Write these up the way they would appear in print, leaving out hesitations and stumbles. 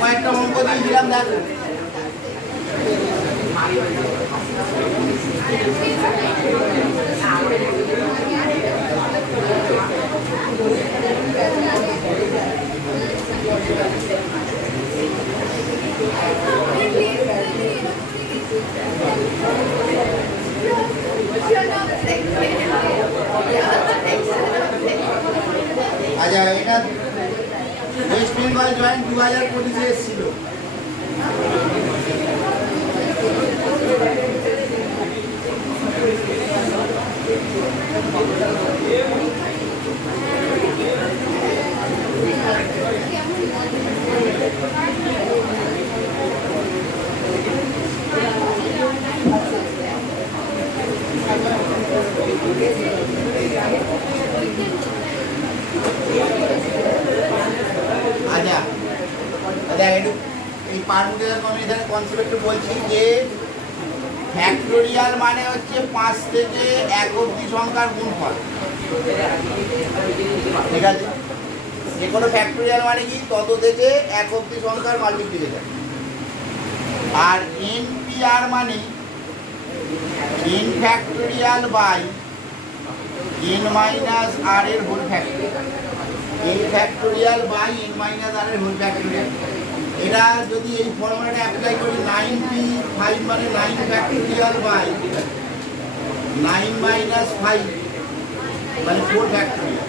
কয়েকটা অঙ্ক দিয়েছিলাম দেখো আচ্ছা এটা ওয়েস্ট বেঙ্গল জয়েন্ট 2025 এসেছিল আচ্ছা এই পারমুটেশন কম্বিনেশন কনসেপ্ট বলছি যে ফ্যাক্টোরিয়াল মানে হচ্ছে 5 থেকে 1 অবধি সংখ্যার গুণফল ঠিক আছে যে কোনো ফ্যাক্টোরিয়াল মানে কি তত থেকে 1 অবধি সংখ্যার মাল্টিপ্লিকেশন আর এনপিআর মানে n factorial by n minus r এর whole factorial n factorial by n minus r এর হোল ফ্যাক্টোরিয়াল এটা যদি এই ফর্মুলাটা অ্যাপ্লাই করি 9p5 মানে 9 ফ্যাক্টোরিয়াল বাই 9 মাইনাস 5 মানে 4 ফ্যাক্টোরিয়াল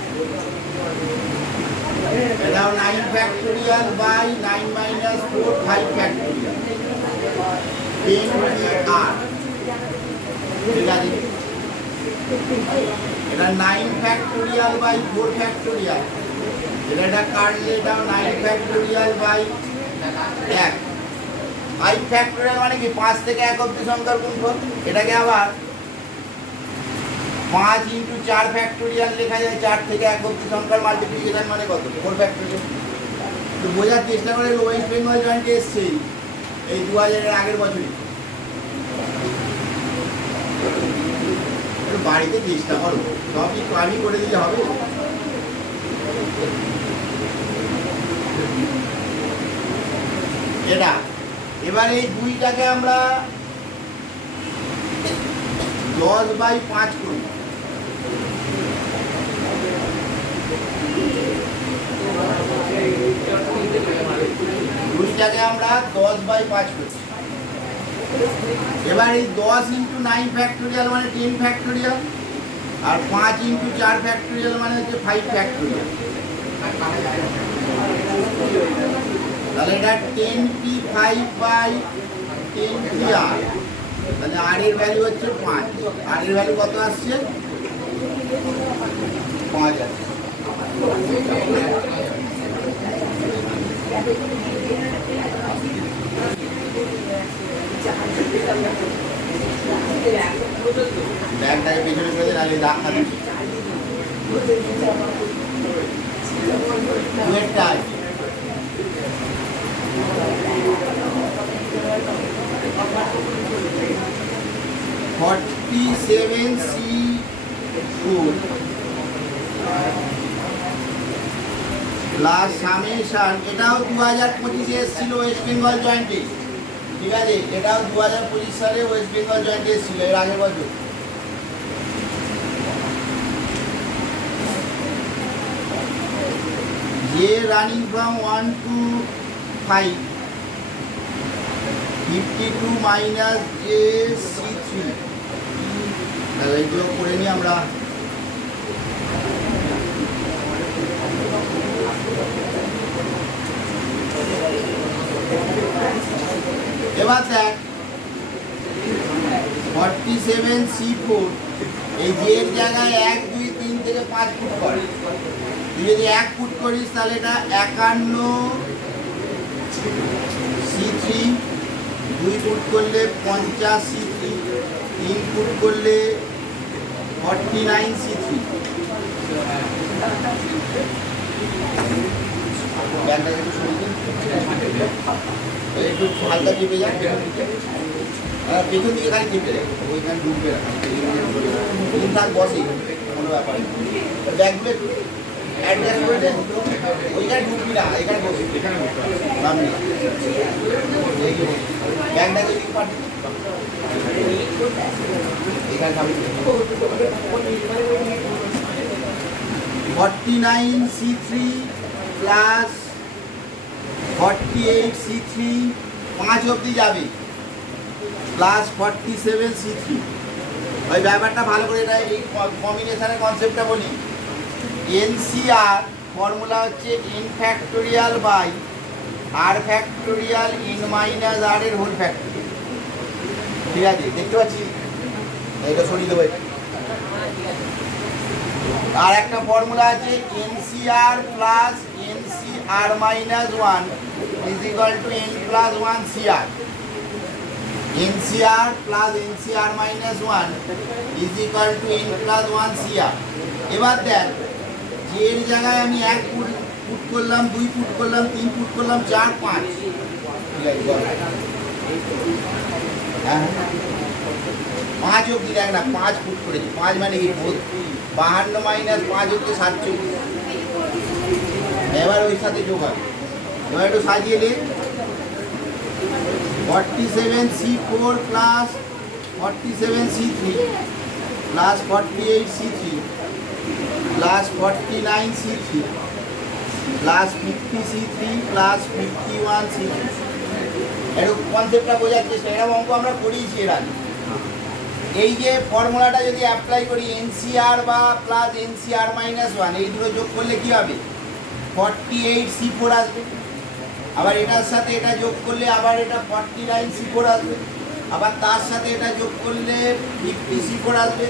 এটাও 9 factorial by 9 minus 4 5 factorial 10r ঠিক আছে এটা 9 ফ্যাক্টোরিয়াল বাই 4 ফ্যাক্টোরিয়াল এটা কাটলে এটাও 9 ফ্যাক্টোরিয়াল বাই 1 5 ফ্যাক্টোরিয়াল মানে কি 5 থেকে 1 অবধি সংখ্যার গুণফল এটাকে আবার 5 × 4 ফ্যাক্টোরিয়াল লেখা যায় 4 থেকে 1 অবধি সংখ্যার মাল্টিপ্লিকেশন মানে কত 4 ফ্যাক্টোরিয়াল তো বোঝার চেষ্টা করে ওয়েস্ট বেঙ্গল জয়েন্টে এসছে এই 2000 এর আগের বছরই বাড়িতে চেষ্টা করো সবই আমি করে দিলে হবে এটা এবার এই 2টাকে আমরা 10/5 করি দুইটাকে আমরা 10/5 করি এবার এই 10 × 9 ফ্যাক্টোরিয়াল মানে 10 ফ্যাক্টোরিয়াল আর 5 × 4 ফ্যাক্টোরিয়াল মানে হচ্ছে 5 ফ্যাক্টোরিয়াল তাহলে এটা 10p5/10pr তাহলে r এর ভ্যালু হচ্ছে 5 r এর ভ্যালু কত আসছে 5 আসছে ব্যাগটাকে পেছনে ফেলে নাহলে দাগ খাবে দুয়েরটা আছে 47c4 প্লাস সামেশন এটাও 2025 এসেছিল ওয়েস্ট বেঙ্গল জয়েন্টে ঠিক আছে এটাও 2025 সালে ওয়েস্ট বেঙ্গল জয়েন্টে এসেছিল এর আগের বছর যে running from 1 to 5 52 minus J c3 তাহলে এগুলো করে নিই আমরা এবার দেখ 47c4 এই যে এর জায়গায় 1 2 3 থেকে 5 ফুট করে তুই যদি 1 ফুট করিস তাহলে এটা 51c3 2 ফুট করলে 50c3 3 ফুট করলে 49C3 ব্যাগটা একটু সরিয়ে দিন। একটু হালকা চেপে যান পেছন দিকে খালি চেপে দেয় ওইখানে ঢুকবে না তিন থাক বসে কোনো ব্যাপার ব্যাগগুলো একটু অ্যাডজাস্ট করে দেন ওইখানে ঢুকবি না এখানে বসবি এখানে ব্যাগটাকে দিকে পাঠিয়ে এখানে খাবি 49C3 প্লাস 48C3 5 অবধি যাবে প্লাস 47C3 ওই ব্যাপারটা ভালো করে এটা এই কম্বিনেশনের কনসেপ্টটা বলি এনসিআর ফর্মুলা হচ্ছে n factorial by r factorial n minus r এর হোল ফ্যাক্টোরিয়াল ঠিক আছে দেখতে পাচ্ছি এটা সরিয়ে দেবো আর একটা ফর্মুলা আছে NCR plus NCR minus 1 is equal two n plus 1 CR NCR plus NCR minus 1 is equal two n plus 1 CR এবার দেখ যে এর জায়গায় আমি 1 ফুট করলাম 2 ফুট করলাম 3 ফুট করলাম 4 5 ঠিক আছে হ্যাঁ 5 অবধি দেখ না 5 ফুট করেছি 5 মানে কি 52 মাইনাস 5 হচ্ছে 47 এবার ওই সাথে যোগ হবে এবার একটু সাজিয়ে নে 47C4 plus 47C3 plus 48C3 plus 49C3 plus 50C3 plus 51C3 এরকম কনসেপ্টটা বোঝার চেষ্টা এরকম অঙ্ক আমরা করিয়েছি এর আগে এই যে ফর্মুলাটা যদি অ্যাপ্লাই করি এনসিআর বা প্লাস এনসিআর মাইনাস 1 এই দুটো যোগ করলে কি হবে 48C4 আসবে আবার এটার সাথে এটা যোগ করলে আবার এটা 49C4 আসবে আবার তার সাথে এটা যোগ করলে 50C4 আসবে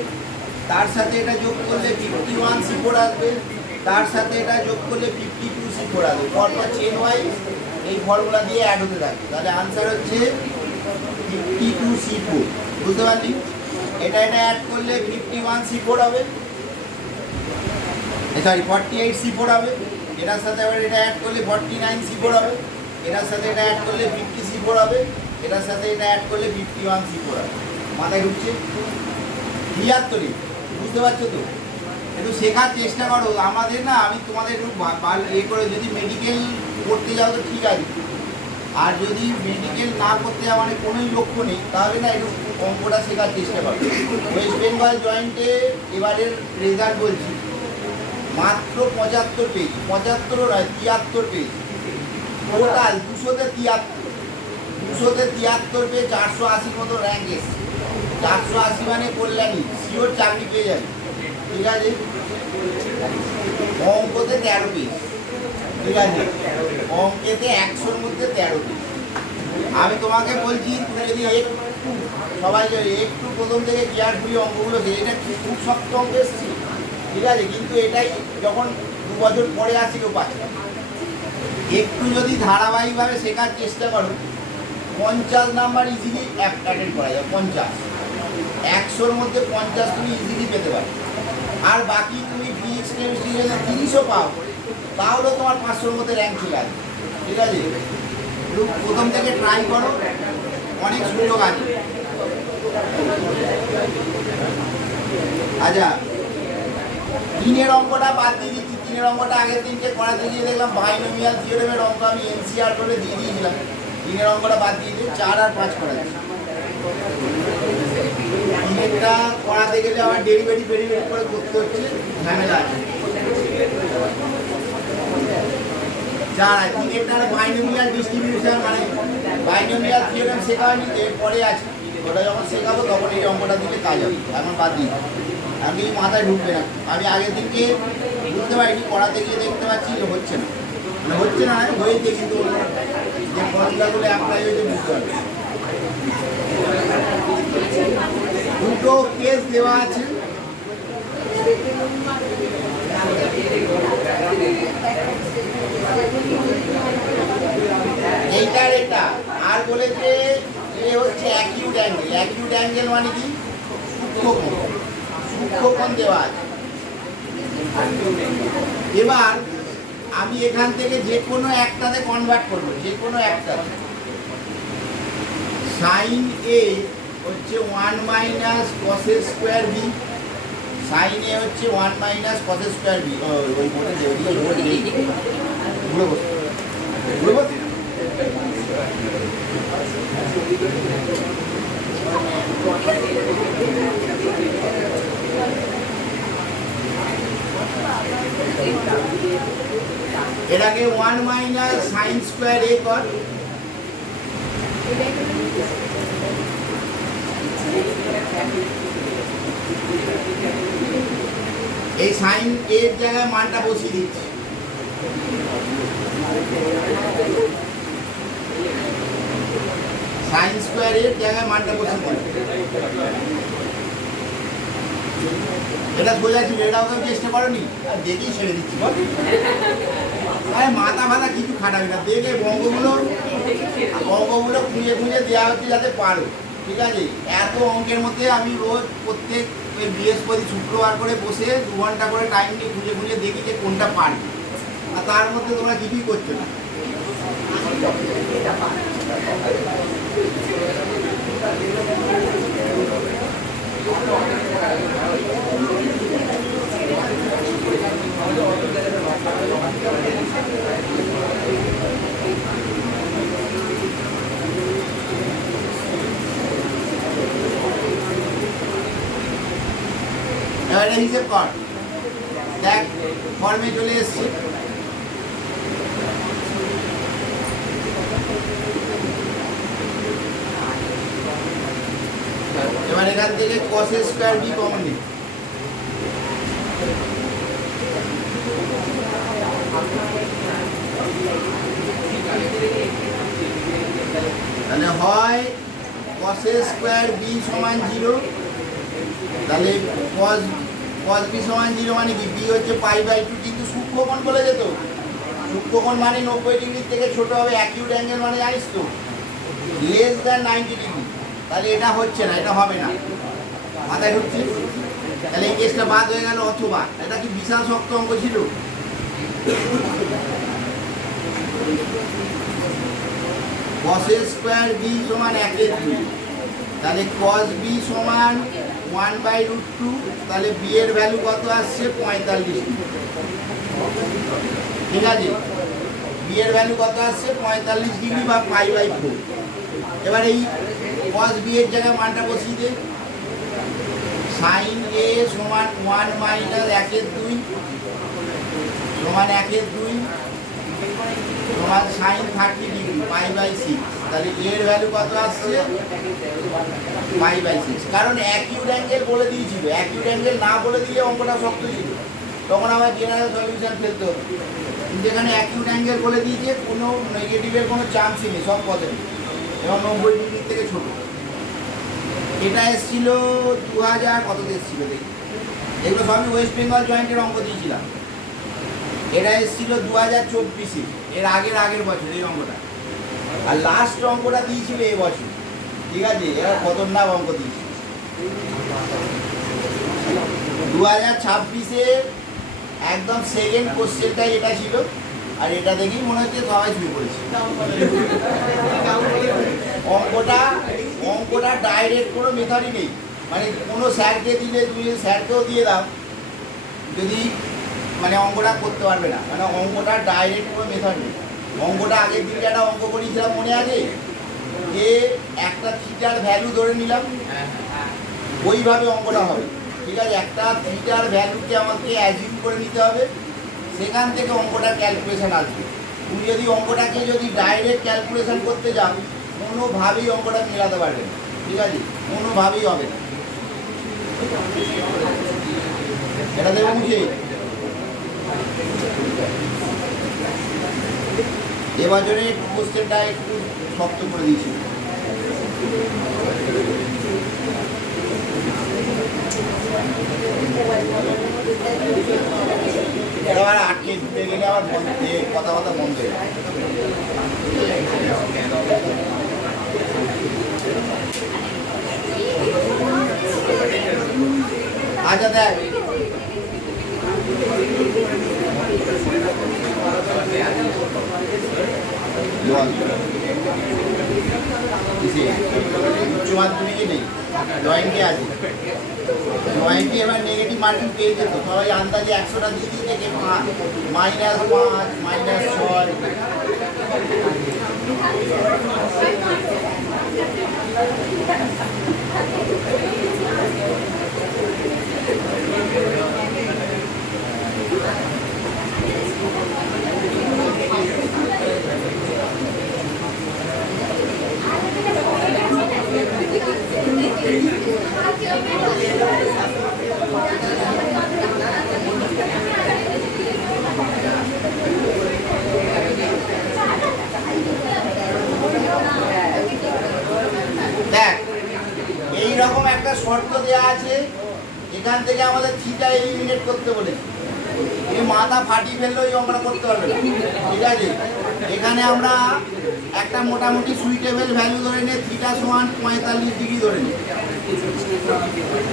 তার সাথে এটা যোগ করলে 51C4 আসবে তার সাথে এটা যোগ করলে 52C4 আসবে পরপর চেন ওয়াইজ এই ফর্মুলা দিয়ে অ্যাড হতে থাকে তাহলে আনসার হচ্ছে 52C4 বুঝতে পারলি এটা অ্যাড করলে 51C4 হবে সরি 48C4 হবে এটার সাথে আবার এটা অ্যাড করলে 49C4 হবে এটার সাথে এটা অ্যাড করলে 50C4 হবে এটার সাথে এটা অ্যাড করলে 51C4 হবে মাথায় ঢুকছে ক্লিয়ার তো নেই বুঝতে পারছো তো একটু শেখার চেষ্টা করো আমাদের না আমি তোমাদের একটু এ করে যদি মেডিকেল করতে যাও তো ঠিক আছে আর যদি মেডিকেল না করতে যাও মানে কোনোই লক্ষ্য নেই তাহলে না একটু অঙ্কটা শেখার চেষ্টা করো ওয়েস্ট বেঙ্গল জয়েন্টে এবারের রেজাল্ট বলছি মাত্র 75 পেজ 75ও নয় 73 পেজ টোটাল 273 পেজ 480 মতো র্যাঙ্ক এসছে 480 মানে কল্যাণী শিওর চাকরি পেয়ে যাবে ঠিক আছে অঙ্কতে 13 পেজ ঠিক আছে অঙ্কেতে 100-র মধ্যে 13 পেজ আমি তোমাকে বলছি তুমি যদি একটু সবাই একটু প্রথম থেকে কেয়ারফুলি অঙ্কগুলো এটা খুব শক্ত অঙ্ক এসছে ঠিক আছে কিন্তু এটাই যখন 2 বছর পরে আসি কেউ পাচ্ছে একটু যদি ধারাবাহিকভাবে শেখার চেষ্টা করো 50 নাম্বার ইজিলি অ্যাটেন্ড করা যায় 50 100-র মধ্যে 50 তুমি ইজিলি পেতে পারো আর বাকি তুমি ফিজিক্স কেমিস্ট্রি যদি 30ও পাও তাহলেও তোমার 500-র মধ্যে র্যাঙ্ক চলে আসবে ঠিক আছে একটু প্রথম থেকে ট্রাই করো অনেক সুযোগ আছে আচ্ছা 3-এর অঙ্কটা বাদ দিয়ে দিচ্ছি 3-এর অঙ্কটা আগের দিনকে করাতে গিয়ে দেখলাম বাইনোমিয়াল থিওরেমের অঙ্ক আমি এনসিআর করে দিয়ে দিয়েছিলাম 3-এর অঙ্কটা বাদ দিয়ে দিয়ে 4 আর 5 করা যাচ্ছে 3-এরটা করাতে গেলে আবার ডেরিভেটিভ করে করতে হচ্ছে ঝামেলা আছে 4 আর 3-এরটা বাইনোমিয়াল ডিস্ট্রিবিউশন মানে বাইনোমিয়াল থিওরেম শেখা হয়নি তো এরপরে আছে ওটা যখন শেখাবো তখন এই অঙ্কটা দিলে কাজ হবে এখন বাদ দিই আমি মাথায় ঢুকবে না আমি আগের দিনকে বুঝতে পারিনি পড়াতে গিয়ে দেখতে পাচ্ছি হচ্ছে না মানে হচ্ছে না হয়েছে কিন্তু যে ফর্মুলাগুলো অ্যাপ্লাই হয়েছে বুঝতে পারবে দুটো কেস দেওয়া আছে এইটার এটা আর বলেছে এ হচ্ছে অ্যাকিউট অ্যাঙ্গেল মানে কি সূক্ষ্ম সূক্ষ্মকোণ দেওয়া আছে। এবার আমি এখান থেকে যে কোনো একটাতে কনভার্ট করবো, যে কোনো একটাতে। সাইন এ হচ্ছে 1 মাইনাস কসের স্কোয়ার বি, সাইন এ হচ্ছে 1 মাইনাস কসের স্কোয়ার বি। ওই বোর্ডে ঘুরে বসে ঘুরে বসে এটাকে 1 মাইনাস সাইন স্কোয়ার এ কর। এই সাইন এর জায়গায় মানটা বসিয়ে দিচ্ছি। সাইন স্কোয়ার এর জায়গায় মানটা বসিয়ে দিচ্ছি। এটা সোজা ছিল, এটাও কেউ চেষ্টা করনি, দেখেই ছেড়ে দিচ্ছি। মাথা ফাথা কিছু খাটাবি না, দেখে অঙ্কগুলো খুঁজে খুঁজে দেওয়া হচ্ছে যাতে পারো। ঠিক আছে, এত অঙ্কের মধ্যে আমি রোজ প্রত্যেক বৃহস্পতি শুক্রবার করে বসে 2 ঘন্টা করে টাইম নিয়ে খুঁজে খুঁজে দেখি যে কোনটা পারবে, আর তার মধ্যে তোমরা কিছুই করছো না। এবারে হিসেব কর, দেখ ফর্মে চলে এসছে। এবার এখান থেকে cos স্কয়ার বি কমন নিই। তাহলে হয় cos স্কয়ার বি সমান 0, তাহলে cos বি সমান 0 মানে কি, বি হচ্ছে π/2, কিন্তু সূক্ষ্মকোণ বলে যেত। সূক্ষ্মকোণ মানে 90 ডিগ্রি থেকে ছোট হবে, অ্যাকিউট অ্যাঙ্গেল মানে জানিস তো লেস দ্যান 90 ডিগ্রি। তাহলে এটা হচ্ছে না, এটা হবে না, মাথায় ঢুকছে। তাহলে এই কেসটা বাদ হয়ে গেল। অথবা এটা কি বিশাল শক্ত অঙ্ক ছিল। cos স্কয়ার বি সমান 1/2, তাহলে cos বি সমান 1/√2, তাহলে বি এর ভ্যালু কত আসছে 45 ডিগ্রি। ঠিক আছে, বি এর ভ্যালু কত আসছে 45 ডিগ্রি বা π/4। এবার এই cos বি এর জায়গায় মানটা বসিয়ে দে। সাইন এ সমান 1 মাইনাস 1/2 সমান 1/2 সমান সাইন 30 ডিগ্রি π/6, তাহলে এর ভ্যালু কত আসছে π/6। কারণ অ্যাকিউট অ্যাঙ্গেল বলে দিয়েছিল, অ্যাকিউট অ্যাঙ্গেল না বলে দিলে অঙ্কটা শক্ত ছিল, তখন আমার জেনারেল সলিউশন ফেলতে হতো। কিন্তু এখানে অ্যাকিউট অ্যাঙ্গেল বলে দিয়েছে, কোনো নেগেটিভের কোনো চান্সই নেই, সব পজিটিভ এবং 90 ডিগ্রি থেকে ছোট। এটা এসেছিল 2000 কততে এসেছিল দেখি, এগুলো সবই ওয়েস্ট বেঙ্গল জয়েন্টের অঙ্ক দিয়েছিলাম। এটা এসেছিল 2024-এ, এর আগের বছর এই অঙ্কটা। আর লাস্ট অঙ্কটা দিয়েছিল এবছর। ঠিক আছে, এরা খতরনাক অঙ্ক দিয়েছিল। 2026-এ একদম সেকেন্ড কোশ্চেনটাই এটা ছিল, আর এটা দেখেই মনে হচ্ছে সবাই শুয়ে পড়েছে। অঙ্কটা ডাইরেক্ট কোনো মেথডই নেই, মানে কোনো স্যারকে দিলে তুমি স্যারকেও দিয়ে দাও, যদি মানে অঙ্কটা করতে পারবে না, মানে অঙ্কটা ডাইরেক্ট কোনো মেথড নেই। অঙ্কটা আগের দিনকে একটা অঙ্ক করেছিলাম মনে আছে, যে একটা থিটার ভ্যালু ধরে নিলাম, ওইভাবে অঙ্কটা হবে। ঠিক আছে, একটা থিটার ভ্যালুকে আমাকে অ্যাজিউম করে নিতে হবে, সেখান থেকে অঙ্কটা ক্যালকুলেশন আসবে। তুমি যদি অঙ্কটাকে যদি ডাইরেক্ট ক্যালকুলেশন করতে যাও, কোনোভাবেই অঙ্কটা মেলাতে পারবে না। ঠিক আছে, কোনোভাবেই হবে না। এটা দেবে মুখে। এবছরে কোশ্চেনটা একটু শক্ত করে দিয়েছিল। এবার আটকে ঢুকে গেলে আবার কথা বন্ধ হয়ে যায়। আচ্ছা দেখ উচ্চ মাধ্যমিকে নেই, ড্রয়িংকে আছে। ড্রয়িংকে এবার নেগেটিভ মার্কিং পেয়ে যেত, সবাই আন্দাজে 100টা দিয়ে দিয়ে থেকে -5 -6। দেখ এইরকম একটা শর্ত দেওয়া আছে, এখান থেকে আমাদের থিটা এলিমিনেট করতে বলেছে। এই মাথা ফাটিয়ে ফেললেও এই অঙ্কটা করতে পারবে না, ঠিক আছে? এখানে আমরা একটা মোটামুটি সুইটেবল ভ্যালু ধরে নিয়ে থিটা সমান 45 ডিগ্রি ধরে নিই,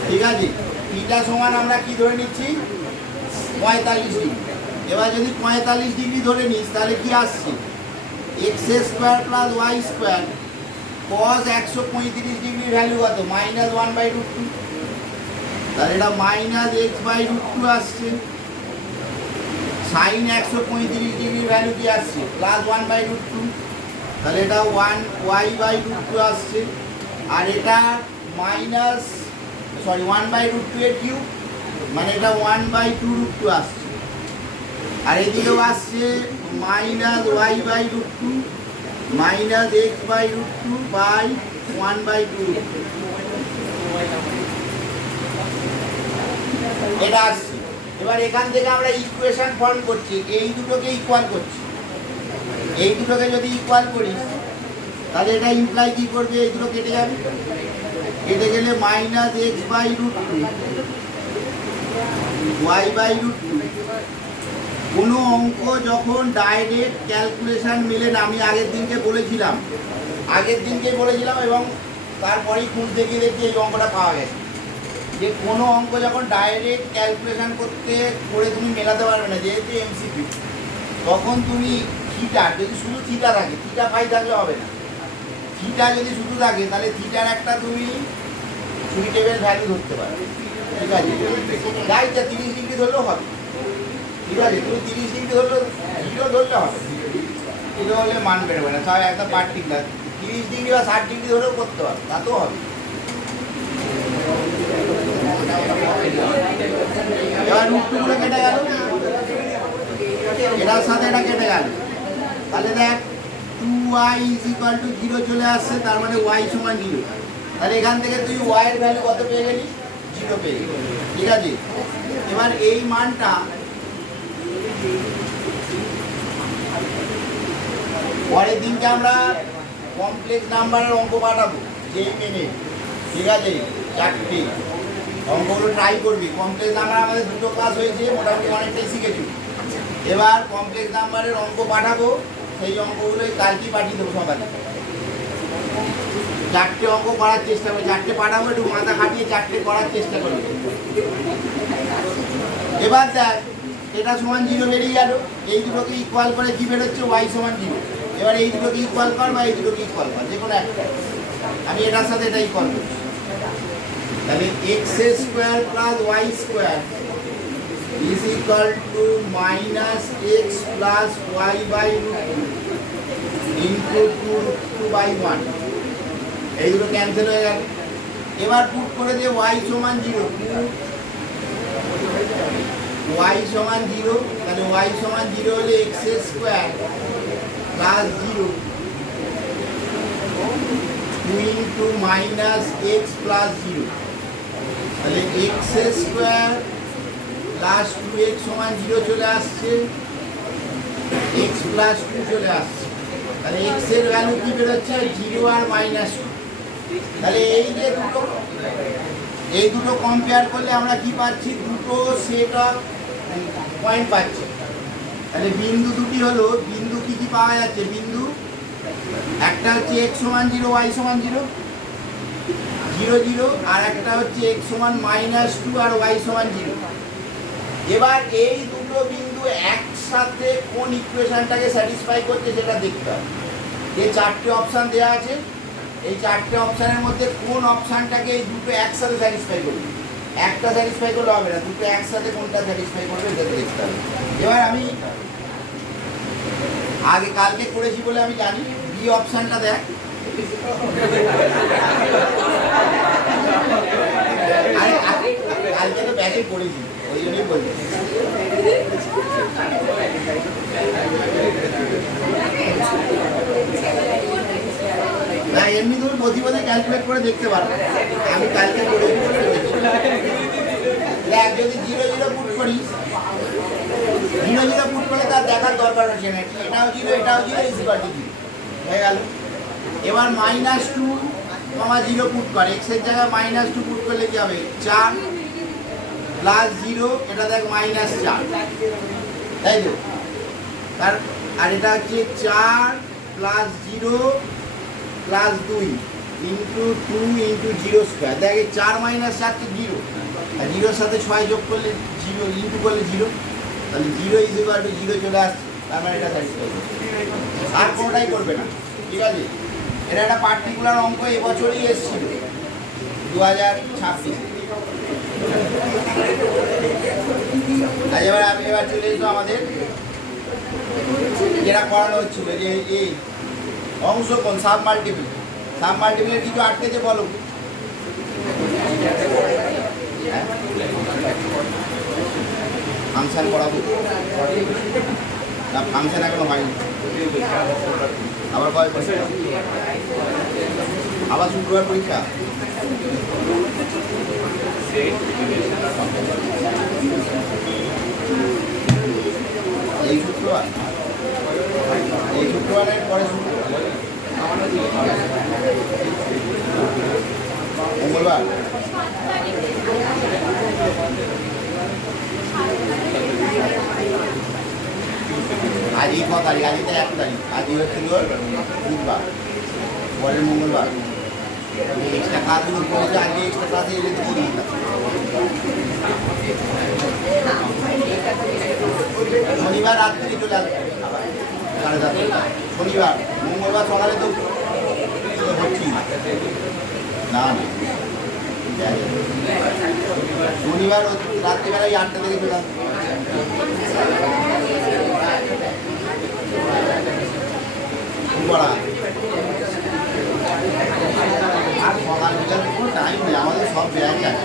ঠিক আছে? থিটা সমান আমরা কি ধরে নিচ্ছি? 45 ডিগ্রি। এবার যদি 45 ডিগ্রি ধরে নিস তাহলে কি আসছে? x² + y² cos 135 degree value কত? -1/√2। তাহলে এটা -x/√2 আসছে। sin 135 ডিগ্রি ভ্যালু কি আসছে? +1/√2। তাহলে এটা 1y/√2 আসছে। আর এটা -1/√2 এর কিউব, মানে এটা 1/2√2 আসছে। আর এদিকেও আসছে -y/√2 -x/√2/1/2। এটা আসছে। এবার এখান থেকে আমরা ইকুয়েশন ফর্ম করছি, এই দুটোকে ইকুয়াল করছি। এই দুটোকে যদি ইকুয়াল করিস তাহলে এটা ইমপ্লাই কি করবে? এই দুটো কেটে যাবে, কেটে গেলে -x/√2 y/√2। কোনো অঙ্ক যখন ডাইরেক্ট ক্যালকুলেশন মেলে না, আমি আগের দিনকে বলেছিলাম এবং তারপরেই খুঁজতে গিয়ে দেখি এই অঙ্কটা পাওয়া গেছে, যে কোনো অঙ্ক যখন ডাইরেক্ট ক্যালকুলেশন করে তুমি মেলাতে পারবে না, যেহেতু এমসিকিউ, তখন তুমি থিটা, যদি শুধু থিটা থাকে, থিটা ফাই থাকলে হবে না, থিটা যদি শুধু থাকে তাহলে থিটার একটা তুমি সুইটেবল ভ্যালু ধরতে পারবে, ঠিক আছে? যাই যা 30 ডিগ্রি ধরলেও হবে, ঠিক আছে? তুমি 30 ডিগ্রি ধরলেও 0 ধরলে হবে, 0 হলে মান বেরোবে না, তাহলে একটা পার্টিকুলার 30 ডিগ্রি বা 60 ডিগ্রি ধরেও করতে পারবে, তাতেও হবে। এবার রুটগুলো কেটে গেল, এটার সাথে এটা কেটে গেল, তাহলে দেখ 2y = 0 চলে আসছে, তার মানে y = 0। তাহলে এখান থেকে তুই y এর ভ্যালু কত পেয়ে গেলি? 0 পেয়ে গেলি, ঠিক আছে? এবার এই মানটা পরের দিনকে আমরা কমপ্লেক্স নাম্বারের অঙ্ক পাঠাবো, যেই মেনে, ঠিক আছে? 4টে অঙ্কগুলো ট্রাই করবি। কমপ্লেক্স নাম্বার আমাদের 2টো ক্লাস হয়েছে, মোটামুটি অনেকটাই শিখেছি। এবার কমপ্লেক্স নাম্বারের অঙ্ক পাঠাবো, সেই অঙ্কগুলোই কালকেই পাঠিয়ে দেবো সকালে। 4টে অঙ্ক করার চেষ্টা করবো, 4টে পাঠাবো, একটু মাথা খাটিয়ে 4টে করার চেষ্টা করবো। এবার দেখ এটা সমান 0 বেরিয়ে গেল, এই দুটোকে ইকুয়াল করে কি বেরোচ্ছে? y = 0। এবার এই দুটোকে ইকুয়াল কর বা এই দুটোকে ইকুয়াল কর, যে কোনো একটা। আমি এটার সাথে এটা ইকুয়াল করছি, তাহলে x² + y² = -x + y/√2 × 2/1। এই দুটো ক্যান্সেল হয়ে গেল। এবার পুট করে দিয়ে y = 0, y = 0, তাহলে y = 0 হলে x² + 0 2 × -x + 0, তাহলে x² + 2x = 0 চলে আসছে, x + 2 চলে আসছে। তাহলে x এর ভ্যালু কি বেরোচ্ছে? 0 আর -2। তাহলে এই দুটো কম্পেয়ার করলে আমরা কি পাচ্ছি? দুটো সেট অফ পয়েন্ট পাচ্ছি। তাহলে বিন্দু দুটি হলো, বিন্দু কি কি পাওয়া যাচ্ছে? বিন্দু একটা হচ্ছে x = 0, y = 0, 0 0 আর একটা হচ্ছে x সমান -2 আর y সমান 0। এবার এই দুটো বিন্দু একসাথে কোন ইকুয়েশনটাকে স্যাটিসফাই করছে সেটা দেখতে হবে। যে চারটে অপশান দেওয়া আছে, এই চারটে অপশানের মধ্যে কোন অপশানটাকে এই দুটো একসাথে স্যাটিসফাই করবে। একটা স্যাটিসফাই করলে হবে না, দুটো একসাথে কোনটা স্যাটিসফাই করবে সেটা দেখতে হবে। এবার আমি আগে কালকে করেছি বলে আমি জানি, বি অপশানটা দেখ। কালকে তো ব্যাগে করেছি, ওই জন্যই বলছি। না এমনি তুমি প্রতিপদে ক্যালকুলেট করে দেখতে পারো, আমি কালকে করেছি। দেখ যদি 0 0 পুট করি, 0 0 পুট করলে তার দেখার দরকার হচ্ছে না, এটাও 0 এটাও 0 ইকুয়াল টু 0 হয়ে গেল। এবার -2, 0 পুট করে, x এর জায়গায় -2 পুট করলে কি হবে 4 প্লাস 0, এটা দেখ -4, তাই তো। আর এটা হচ্ছে 4 plus 0 plus 2 into 2 into 0 square. দেখ 4 - 4 তো 0, আর 0-র সাথে 6 যোগ করলে 0 ইন্টু করলে 0, তাহলে 0 ইকুয়াল টু 0 চলে আসছে। তার মানে এটা স্যাটিসফাই করবে, আর কোনোটাই করবে না, ঠিক আছে। এটা একটা পার্টিকুলার অঙ্ক এবছরই এসেছিল 2026। এবার চলে এসো আমাদের যেটা করানো হচ্ছিল, যে এই অংশ কোন সাব মাল্টিপল, সাব মাল্টিপলের কিছু আটকেছে বলো। ফাংশন পড়াবো না, ফাংশন এখনো হয়নি, আবার কয় পরীক্ষা, আবার শুক্রবার পরীক্ষা। এই শুক্রবারের পরে মঙ্গলবার। আজই ক তারিখ, আজই তো 1 তারিখ, আজই হচ্ছিল বুধবার, পরের মঙ্গলবার। এক্সট্রা ক্লাসগুলো করেছে, আজকে এক্সট্রা ক্লাসে এলে তো করি। শনিবার রাত্রি চলে আসবে, সাড়ে 7টা শনিবার। মঙ্গলবার সকালে তো হচ্ছি না, শনিবার রাত্রিবেলায় 8টা থেকে চলে আসবে। পড়া আর সকাল বিকাল কোনো টাইম নেই, আমাদের সব ব্যাগ আছে।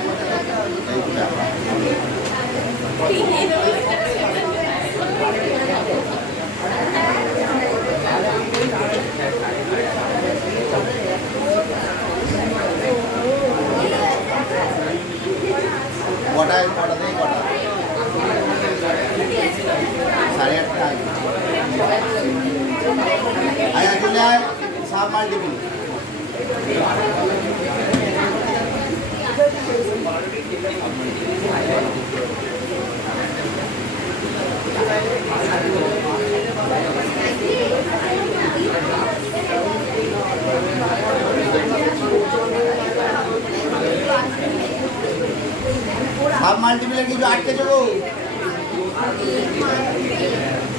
কটায় কটা থেকে কটা? 8:30। আগে চলে যায় সাব মাল্টিপল। সাব মাল্টিপ্লের কিছু আটকে যাবো।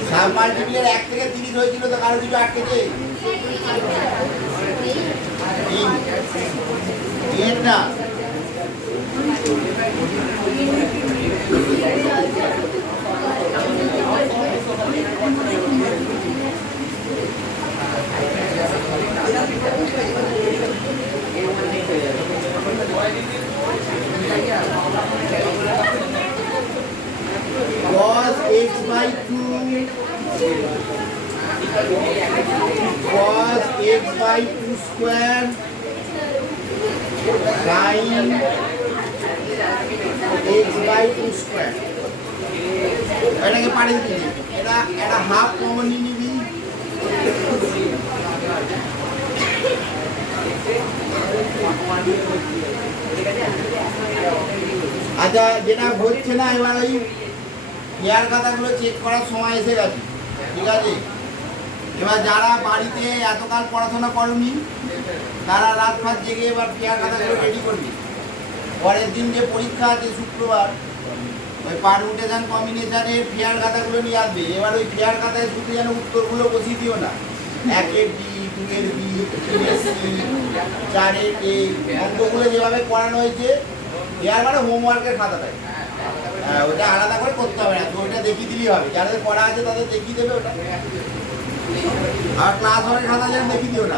সাব মাল্টিপ্লের 1 থেকে 30 হয়েছিল তো, কারো কিছু আটকেছে? না cos x by 2 cos x by 2 square sin x by 2 square। এটাকে পারি দিই, এটা হাফ কমন নিবি। আচ্ছা যেটা হচ্ছে না, এবার ওই হেয়ার খাতাগুলো চেক করার সময় এসে গেছে, ঠিক আছে। এবার যারা বাড়িতে এতকাল পড়াশোনা করনি তারা রাত ফাত জেগে এবার ফেয়ার খাতাগুলো রেডি করবি। পরের দিন যে পরীক্ষা আছে শুক্রবার, ওই পারমুটেশন কম্বিনেশনের ফেয়ার খাতাগুলো নিয়ে আসবে। এবার ওই ফেয়ার খাতায় শুধু যেন উত্তরগুলো বসিয়ে দিও না, 1-এর ডি, 2-এর বি, 3-এর সি, 4-এর এ, অঙ্কগুলো যেভাবে করানো হয়েছে। ফেয়ার মানে হোমওয়ার্কের খাতাটাই, ওটা আলাদা করে করতে হবে না, তো ওইটা দেখিয়ে দিলেই হবে। যাদের পড়া আছে তাদের দেখিয়ে দেবে ওটা। আর ক্লাস হওয়ার খাতা যেন দেখিয়ে দিও না।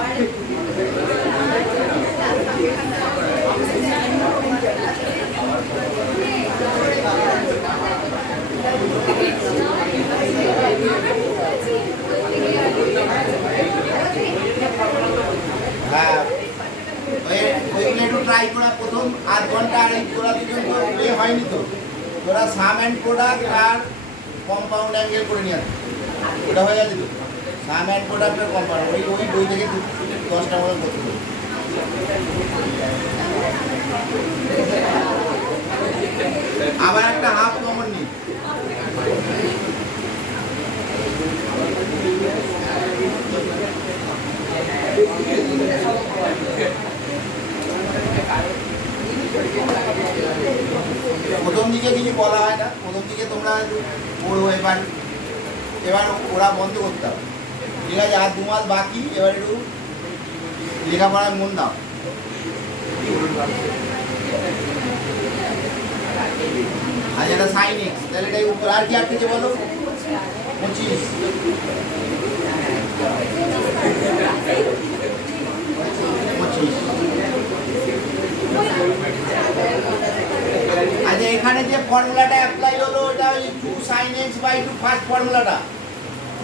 হ্যাঁ, ওইগুলো একটু ট্রাই করা। প্রথম আধ ঘন্টা আর এই তোরা দুজন তো হয়নি, তো তোরা সাম অ্যান্ড প্রোডাক্ট আর কম্পাউন্ড অ্যাঙ্গেল করে নিয়ে আসবে, ওটা হয়ে গেছে তো। সাম অ্যান্ড প্রোডাক্ট আর কম্পাউন্ড ওই বই থেকে 10টা মতো করতে হবে। আবার একটা হাফ কমন নিই। প্রথম দিকে কিছু বলা হয় না, প্রথম দিকে তোমরা পড়ো। এবার ওরা বন্ধ করতে হবে, ঠিক আছে? আর 2 মাস বাকি, এবার একটু লেখাপড়ায় মন দাও। আজ একটা সাইন এক্স, তাহলে এটাই উত্তর। আর কি আটকেছে বলো? 25। আচ্ছা, এখানে যে ফর্মুলাটা অ্যাপ্লাই হলো ওটা ওই 2 sin x by 2 ফার্স্ট ফর্মুলাটা।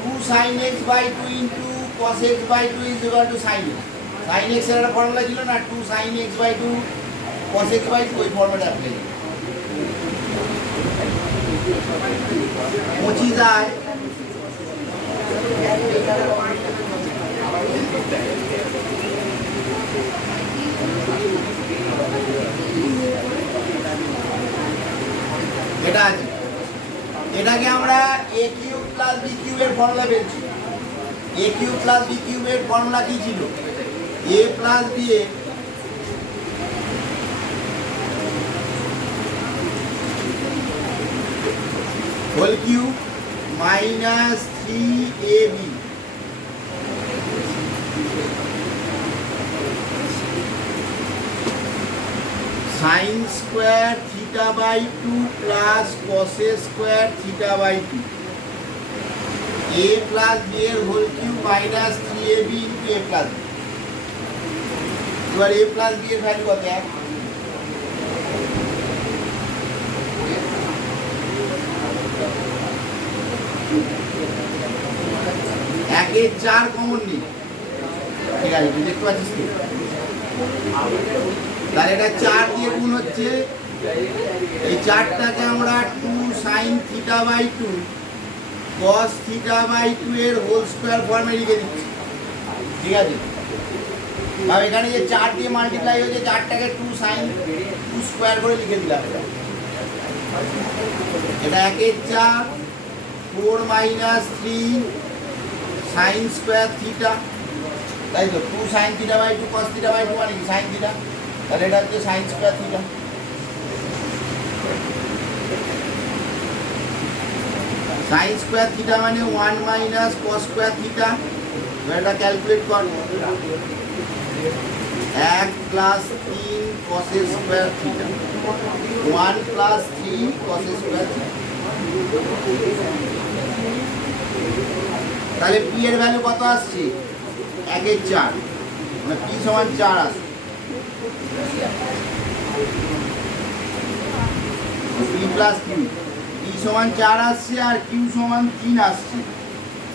2 sin x by 2 into cos x by 2 is equal to sin x। sin x এর একটা ফর্মুলা ছিল না, 2 sin x by 2 cos x by 2, ওই ফর্মুলাটা অ্যাপ্লাই। 25 আয়। এটা আছে, এটাকে আমরা a কিউব প্লাস b কিউবের ফর্মুলা পেয়েছি। a কিউব প্লাস b কিউবের ফর্মুলা কি ছিল? a প্লাস b এর whole cube minus 3ab sin square theta by 2 plus cos square theta by 2। a plus b এর whole cube minus 3ab into a plus b। এবার a plus b এর value কত? 1। একের 4 common নেই, ঠিক আছে? দেখতে পাচ্ছিস তো? তাহলে এটা 4 দিয়ে গুণ হচ্ছে। এই 4টাকে আমরা 2 sin theta by 2 cos theta by 2 এর হোল স্কোয়ার ফর্মে লিখে দিচ্ছি, ঠিক আছে? আর এখানে যে 4 দিয়ে মাল্টিপ্লাই হয়েছে, 4টাকে 2 sin 2 স্কোয়ার করে লিখে দিলাম। এটা 1-এর 4 4 মাইনাস 3 sin স্কোয়ার থিটা, তাই তো? 2 sin theta by 2 cos theta by 2 মানে কি? sin theta. তাহলে এটা হচ্ছে sin square theta. sin square theta মানে 1 মাইনাস cos স্কোয়ার থিটা। এটা ক্যালকুলেট কর। 1 plus 3 cos square theta, 1 plus 3 cos square theta. তাহলে p এর ভ্যালু কত আসছে? 1-এর 4, মানে p সমান 4 আসছে। p প্লাস q, p সমান 4 আসছে আর q সমান 3 আসছে।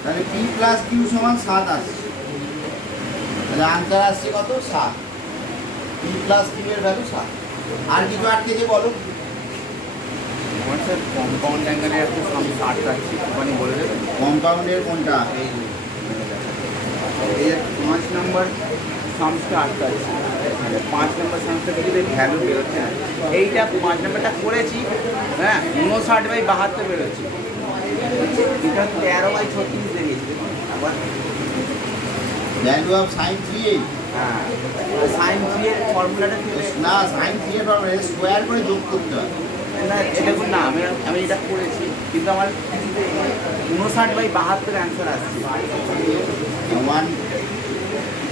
তাহলে p প্লাস q সমান 7 আসছে। তাহলে আনসার আসছে কত? 7। p প্লাস q এর ভ্যালু 7। আর কিছু আটকেছে বলো? স্যার কম্পাউন্ড অ্যাঙ্গেলের একটা সাম স্টার্ট রাখছি, ওখানে বলে দেবেন কম্পাউন্ডের কোনটা? এই 5 নম্বর সামসটা আটকাচ্ছে, 5 নম্বর সামসটা যদি ভ্যালু বেরোচ্ছে না। এইটা 5 নম্বরটা করেছি, হ্যাঁ, 59/72 বেরোচ্ছে। এটা 13/36 বেরিয়েছে। আবার ভ্যালু অফ sin 3a, হ্যাঁ সাইন থ্রি এর ফর্মুলাটা ফেলে না সাইন থ্রি এর স্কোয়ার করে যোগ করতে হয়। না দেখুন না আমি এটা করেছি কিন্তু আমার 59/72 অ্যান্সার আসছে। ওয়ান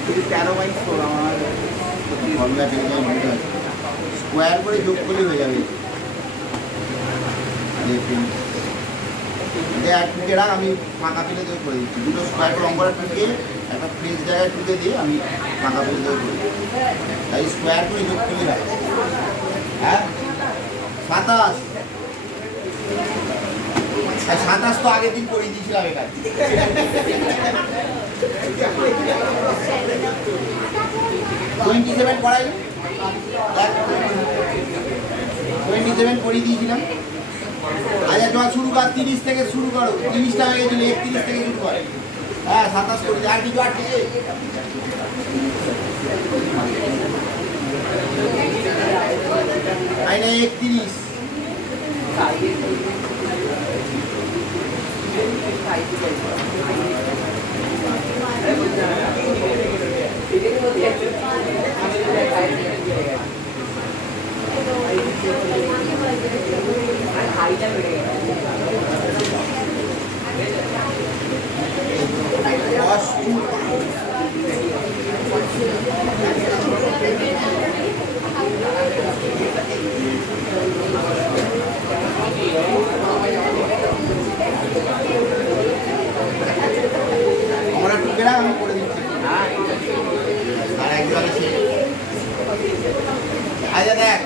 কিন্তু 13/4 আমার ফর্মুলা পেয়ে যাবে মনে হয় স্কোয়ার করে যোগ করলে হয়ে যাবে। আর টুকে রাখ, আমি ফাঁকা পেলে দিয়ে করে দিচ্ছি। দুটো স্কোয়ার করে অঙ্কটা টুকে একটা ফ্রেশ জায়গায় টুকে দিয়ে আমি ফাঁকা পেলে দিয়ে করে দিচ্ছি। তাই স্কোয়ার করে যোগ করলে হয়। হ্যাঁ 27 আর 27 তো আগের দিন করিয়ে দিয়েছিলাম এখানে। 27 করাই 27 করিয়ে দিয়েছিলাম। আচ্ছা তোমার শুরু কর, 30 থেকে শুরু করো। 30টা হয়ে গেছিল, 31 থেকে শুরু করে। হ্যাঁ 27 করে আর কিছু আটকে আই না 31। আমরা টুকে রাখ, আমি করে দিচ্ছি। আর একজন আছে। আচ্ছা দেখ,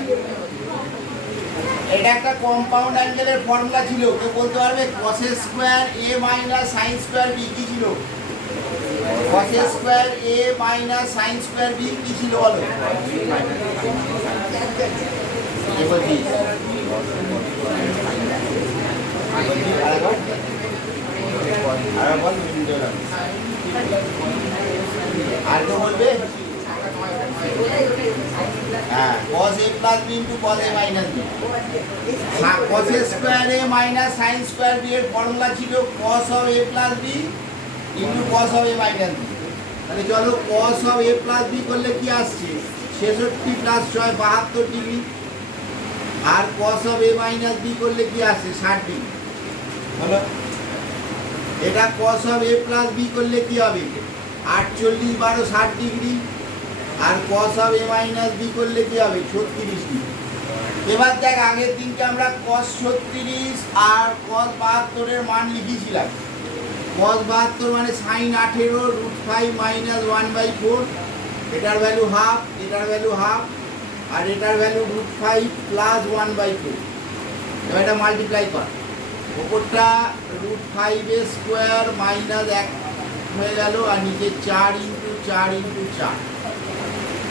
এটা একটা কম্পাউন্ড অ্যাঙ্গেলের ফর্মুলা ছিল। কেউ বলতে পারবে cos square a minus sin square b কি ছিল? cos square a minus sin square b কি ছিল বলো? কি বলছিস? আর বল আর কেউ বলবে? হ্যাঁ cos a plus b into cos a minus b। cos square a minus sin square b এর ফর্মুলা ছিল cos of a plus b into cos of a minus b। তাহলে চলো cos of a plus b করলে কি আসছে? 66 plus 6 72 degree. আর cos of a minus b করলে কি আসছে? 60 ডিগ্রি। হলো এটা cos of a plus b করলে কি হবে? 48 12 60 ডিগ্রি। আর cos of a minus b করলে কি হবে? 36 ডিগ্রি। এবার দেখ আগের দিনকে আমরা cos 36 আর cos 72 এর মান লিখেছিলাম। cos 72 মানে sin 18 √5 মাইনাস 1/4, এটার ভ্যালু হাফ, এটার ভ্যালু হাফ, আর এটার ভ্যালু √5 প্লাস 1/4। এবার এটা মাল্টিপ্লাই কর, ওপরটা √5 এর স্কোয়ার মাইনাস 1 হয়ে গেল, আর নিচে 4 ইন্টু 4 ইন্টু 4।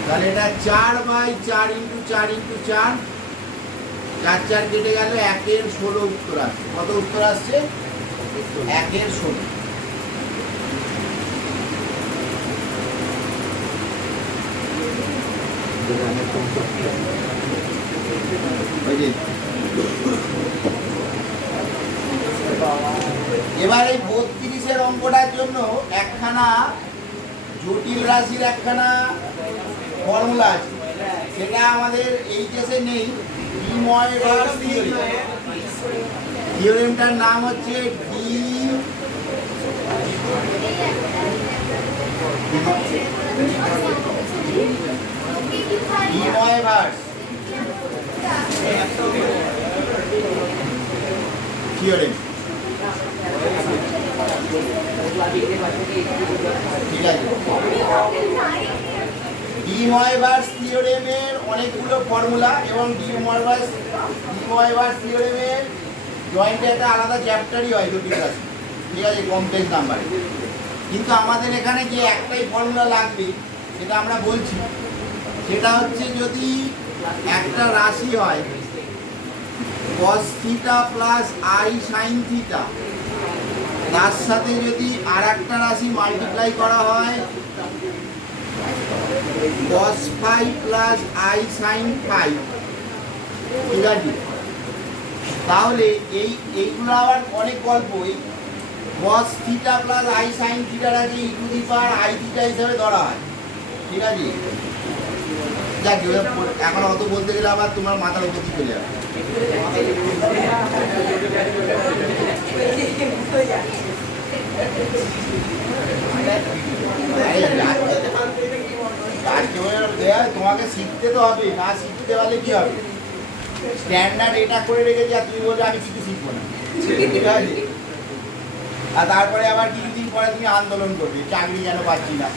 তাহলে এটা 4/4 ইন্টু 4 ইন্টু 4, 4 4 কেটে গেল, 1 এর 16 উত্তর আসছে। কত উত্তর আসছে? 1 এর 16। এবার এই 32-এর অঙ্কটার জন্য একখানা জটিল রাশির একখানা ফর্মুলা আছে, সেটা আমাদের এইচএসে নেই। D ময়েভার্স theorem. থিওরেমটার নাম হচ্ছে ডি ময়েভার্স থিওরেম। ঠিক আছে, ডি ময়েভার্স থিওরেমের অনেকগুলো ফর্মুলা, এবং ডি ময়েভার্স থিওরেমের জয়েন্টে একটা আলাদা চ্যাপ্টারই হয় জটিল রাশি। ঠিক আছে, কমপ্লেক্স নাম্বারে। কিন্তু আমাদের এখানে যে একটাই ফর্মুলা লাগবে সেটা আমরা বলছি, সেটা হচ্ছে যদি একটা রাশি হয় cos theta plus i sin theta, তার সাথে যদি আর একটা রাশি মাল্টিপ্লাই করা হয় cos phi plus i sin phi, ঠিক আছে, তাহলে এইগুলো আবার অনেক গল্প। এই cos theta plus i sin থিটাটাকে e to the power i theta হিসাবে ধরা হয়। ঠিক আছে? যাক এখন অত বলতে গেলে আবার তোমার মাথার উপর দিয়ে চলে যাবে। তোমাকে শিখতে তো হবে, না শিখতে পারলে কি হবে? স্ট্যান্ডার্ড এটা করে রেখেছি আর তুমি বলছো আমি কিছু শিখবো না, ঠিক আছে? আর তারপরে আবার কিছুদিন পরে তুমি আন্দোলন করবে, চাকরি যেন পাচ্ছি না,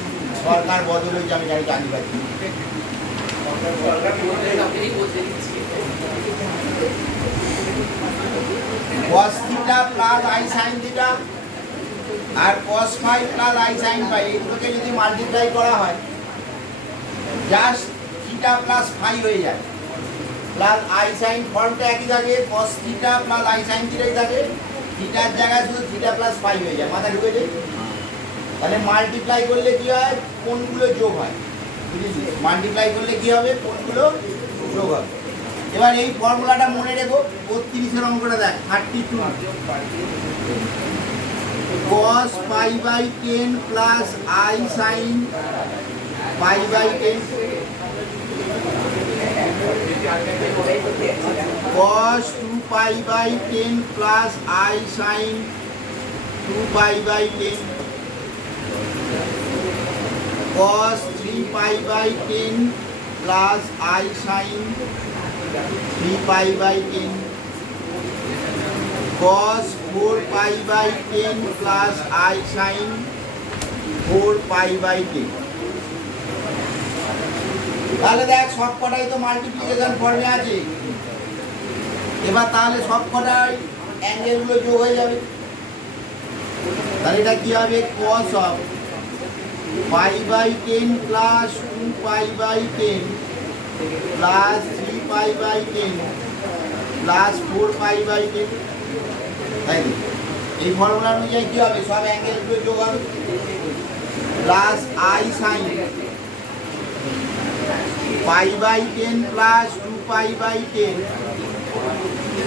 সরকার বদল হয়েছে, আমি যেন চাকরি পাচ্ছি না। cos theta plus i sin theta আর cos phi plus i sin phi এগুলোকে যদি মাল্টিপ্লাই করা হয় জাস্ট থিটা প্লাস ফাই হয়ে যায়, প্লাস i sin ফর্মটা একই থাকে, cos theta plus i sin theta থাকে, থিটার জায়গায় শুধু থিটা প্লাস ফাই হয়ে যায়, মাথা ঢুকেছে? তাহলে মাল্টিপ্লাই করলে কি হয়? কোণগুলো যোগ হয়, বুঝেছি? মাল্টিপ্লাই করলে কি হবে? কোণগুলো যোগ হবে। এবার এই ফর্মুলাটা মনে রেখো, 32 অঙ্কটা দেখ, 32 cos pi by 10 plus i sin pi by 10 cos 2 pi by 10 plus i sin 2 pi by 10 cos 3 pi by 10 plus i sin 3 pi by 10 cos 4 pi by 10 plus i sin 4 pi by 10। তাহলে দেখ সব কটাই তো multiplication ফর্মে আছে, এবার তাহলে সব কটাই অ্যাঙ্গেলগুলো যোগ হয়ে যাবে। তাহলে এটা কি হবে? cos of pi by 10 plus 2 pi by 10 plus 3 pi by 10 plus 4 pi by 10, তাই তো? এই ফর্মুলা অনুযায়ী কি হবে? সব অ্যাঙ্গেলগুলো যোগ হবে, plus i sin pi by 10 plus 2 pi by 10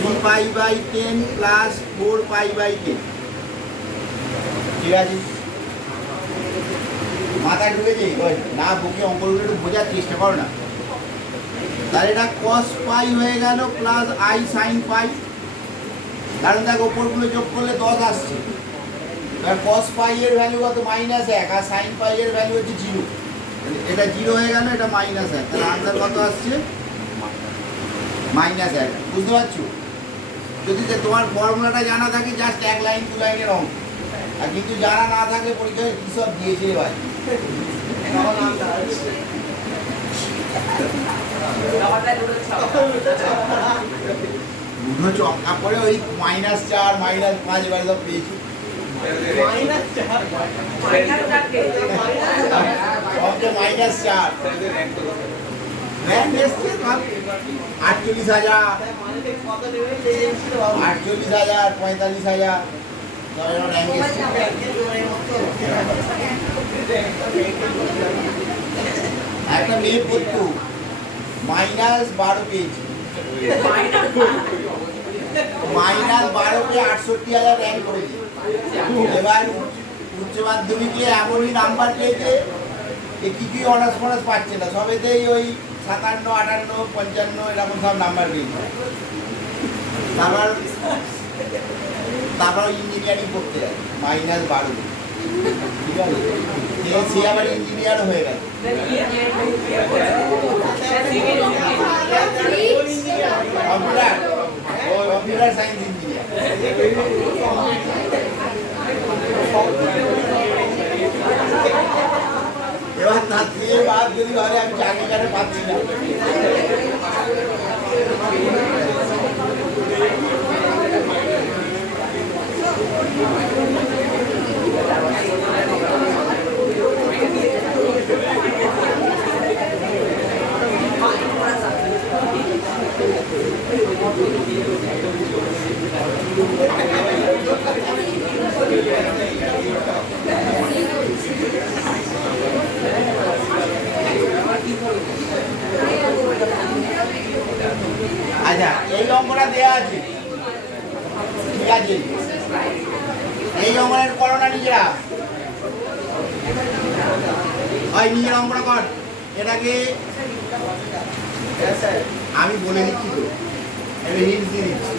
3 pi by 10 plus 4 pi by 10, ঠিক আছে? মাথায় ঢুকেছে? না বুকে অঙ্কগুলো একটু বোঝার চেষ্টা করো না। তাহলে এটা cos pi হয়ে গেল প্লাস i sin pi, কারণ দেখো ওপরগুলো যোগ করলে 10 আসছে। এবার cos pi এর ভ্যালু কত? -1, আর sin pi এর ভ্যালু হচ্ছে 0। এটা 0 হয়ে গেল, এটা -1, তাহলে আনসার কত আসছে? -1। বুঝতে পারছো? যদি তোমার ফর্মুলাটা জানা থাকে জাস্ট 1 লাইন 2 লাইনের অঙ্ক, আর কিন্তু জানা না থাকলে পরীক্ষায় কী সব দিয়েছে ভাই। দুটো চক্কা করে ওই -4 -5 এবার সব পেয়েছি। -4 48,000 45,000 একটা মেয়ে পড়তো -12 পেয়েছি, -12 পেয়ে 68,000 র্যাঙ্ক করেছে। এবার উচ্চ মাধ্যমিকে এমনই নাম্বার পেয়েছে যে কিছুই অনার্স ফনার্স পাচ্ছে না, সবেতেই ওই 57, 58, 55 এরকম সব নাম্বার পেয়েছে। তারপর ইঞ্জিনিয়ারিং করতে যায় -12, ঠিক আছে? সে আবার ইঞ্জিনিয়ার হয়ে গেল। Computer science engineer. এবার তার থেকে বাদ যদি ভাবে আমি চাকরি কাটে পাচ্ছি না, আচ্ছা এই অঙ্কটা দেওয়া আছে, ঠিক আছে? এই অঙ্কনের করোনা নিজেরা হয় নিজের অঙ্কটা কর। এটাকে আমি বলে দিচ্ছি তো, আমি হিন্টস দিয়ে দিচ্ছি।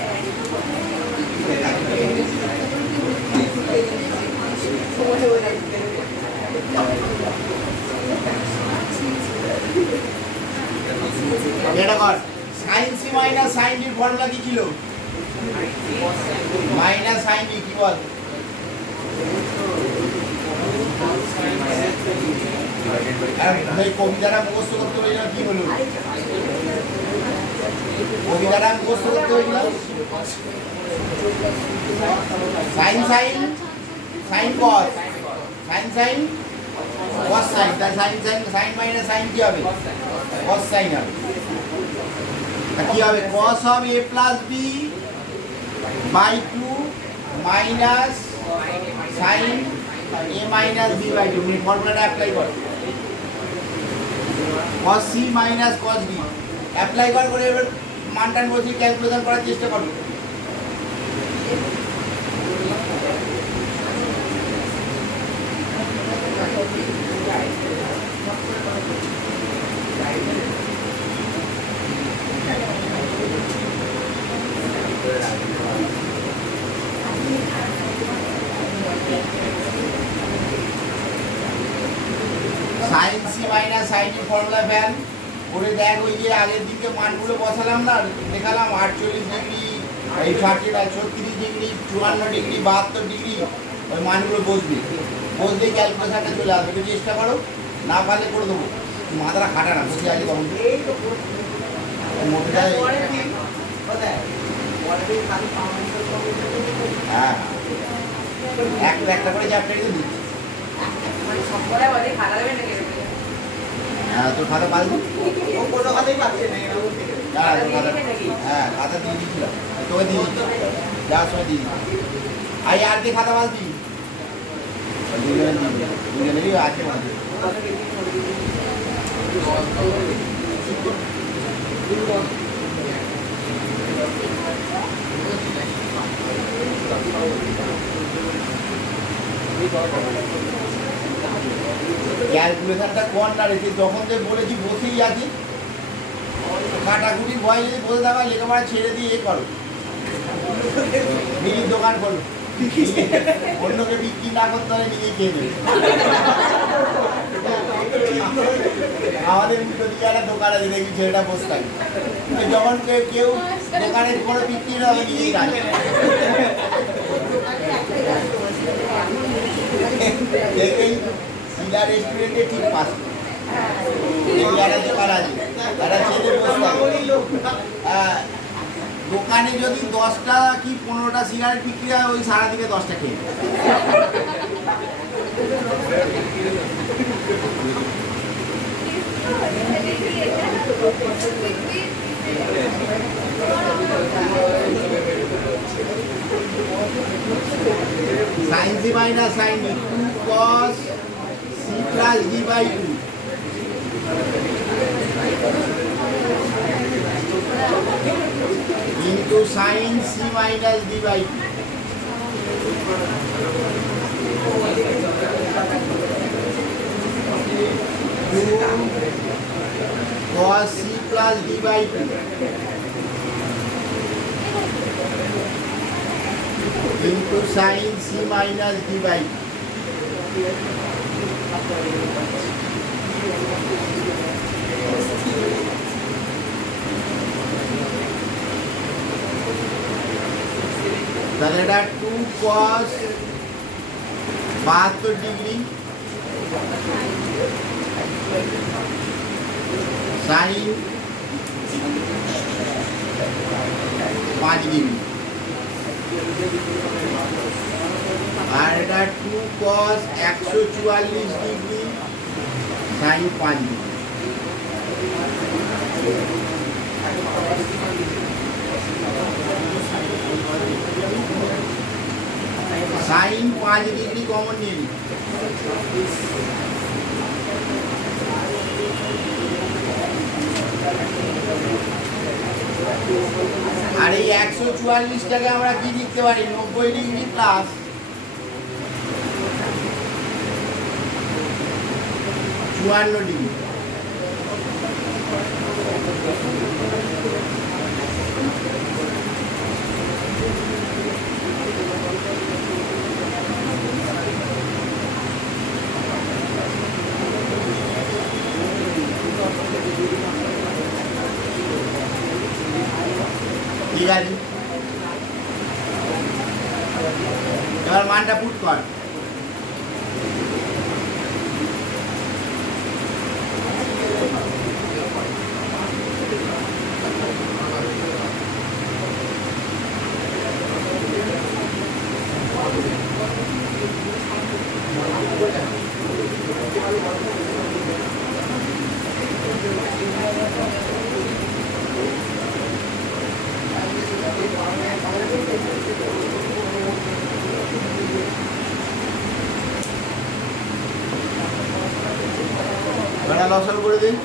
এটা কর, সাইন সি মাইনাস সাইন ডির ফর্মুলা কি ছিল? মাইনাস সাইন ডি কি বল? ভাই কবিতাটা মুখস্থ করতে হইলাম কি বলুন? কবিতাটা মুখস্থ করতে হইলাম sine sine sine cos sine sine cos sine, তাই sine sine sine minus sine কি হবে? কস সাইন হবে। কি হবে? Cos of A plus B by two minus sine A minus B by two. ফর্মুলাটা অ্যাপ্লাই কর, cos C minus cos D apply করে এবার মানটান বসে ক্যালকুলেশন করার চেষ্টা করো। Sine C minus sine D formula ফেল করে দেখ, ওই যে আগের দিকে মানগুলো বসালাম না, দেখালাম 48 ডিগ্রি, এই 36 ডিগ্রি, 54 ডিগ্রি, 72 ডিগ্রি, ওই মানগুলো বসবে, বসলেই ক্যালকুলেশনটা চলে আসবে। একটু চেষ্টা করো, না পারলে করে দেবো। মাথাটা খাটা না, বসে আছে তখন হ্যাঁ একটা করে চ্যাপ্টারই তো দিচ্ছি। হ্যাঁ তোর খাতা পাল্টি হ্যাঁ খাতা দিয়ে দিচ্ছিলাম, তোকে দিয়ে দিচ্ছি যাওয়ার সময় দিয়ে দিচ্ছি। আর কি খাতা পাল্টি দুজনেরই আছে মাঝে। ক্যালকুলেশনটা কর না রেখে, যখন যে বলেছি বসেই আছি, কাটাকুটির ভয় যদি বসে থাকা, লেখাপড়া ছেড়ে দিয়ে এ করো, নিজের দোকান করো, অন্যকে বিক্রি না করতে হলে নিজেই খেয়ে নেবে। আমাদের উল্টো দিকে একটা দোকান আছে, দেখি ছেলেটা বসে থাকে, যখন কেউ দোকানে কোনো বিক্রি না হবে নিজেই রাখে। দেখবেন শিলা রেস্টুরেন্টে ঠিক পাশে দোকান আছে, তারা ছেলে বসে থাকে। দোকানে যদি 10টা কি 15টা সিগারেট বিক্রি হয়, ওই সারাদিনে 10টা খেয়ে। Sine C minus sine D 2 cos c plus d by 2 into sin c minus d by 2 cos c plus d by 2 into sin c minus d by 2. তাহলে এটা 2 cos 72 ডিগ্রি sin 5 ডিগ্রি, আর এটা 2 cos 144 degree sin 5 degree. sin 5 degree common নিয়ে নিই, আর এই 144টাকে আমরা কি লিখতে পারি? 90 ডিগ্রি প্লাস 54 54 ডিগ্রি। ঠিক আছে, এবার মানটা পুট কর। বেড়া লসাল করে দিন।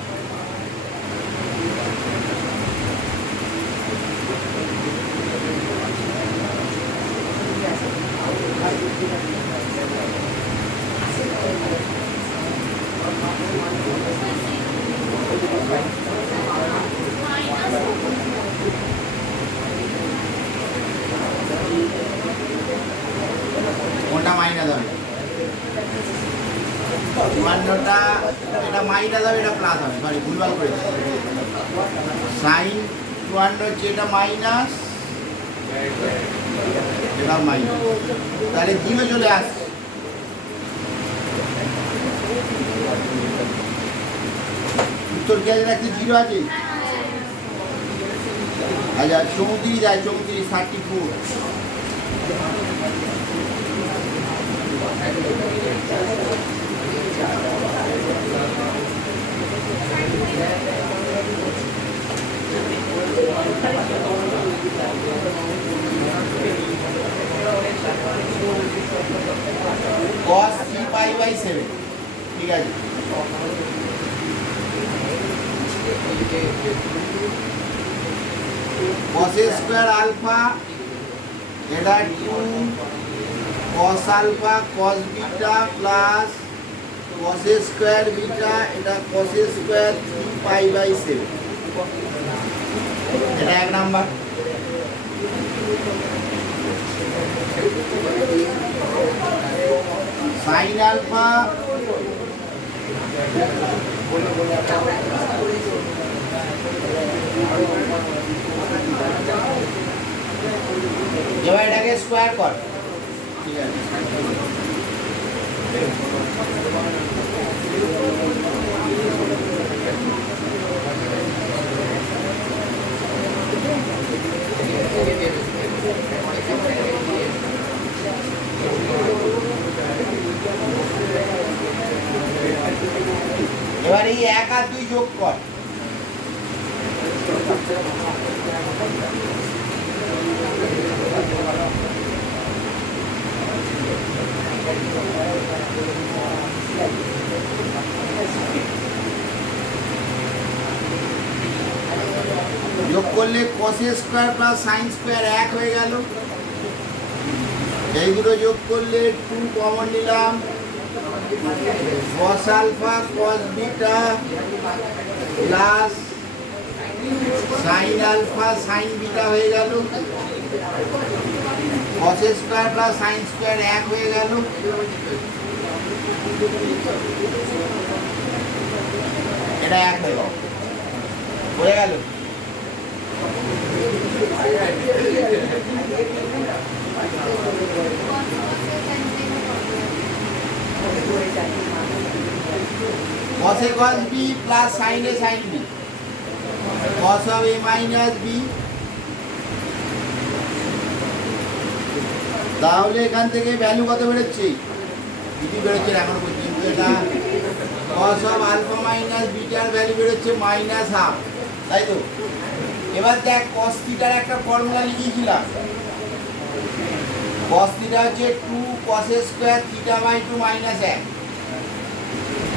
কোনটা মাইনাস হবে? 54টা, এটা মাইনাস হবে, এটা প্লাস হবে, সরি ভুলভাল করে সাইন 54 হচ্ছে এটা মাইনাস, এটা মাইনাস, তাহলে 0 চলে আসছে। উত্তর কি আছে? রাখছি 0 আছে। আচ্ছা 34 যায়, 34 34। cos 3π/7, ঠিক আছে। cos স্কয়ার আলফা, এটা 2 cos alpha cos beta plus cos square beta, এটা cos স্কয়ার 3π/7, এটা এক নাম্বার। সাইন আলফা এবার এটাকে স্কয়ার কর, ঠিক আছে। এবার এই 1 আর 2 যোগ কর। যোগ করলে cos square plus sin square 1 হয়ে গেল। এই দুটো যোগ করলে 2 কমন নিলাম, cos alpha cos beta plus sin alpha sin beta হয়ে গেল। cos square plus sin square 1 হয়ে গেল। এটা 1 হয়ে গেল। cos a cos b plus sin a sin b, cos of a minus b। তাহলে এখান থেকে ভ্যালু কত বেরোচ্ছে? কিছু বেরোচ্ছে না এখনো পর্যন্ত। এটা cos of alpha minus beta এর ভ্যালু বেরোচ্ছে -1/2, তাই তো? এবার দেখ cos থিটার একটা ফর্মুলা লিখেছিলাম। cos থিটা হচ্ছে 2 cos square theta by 2 minus 1।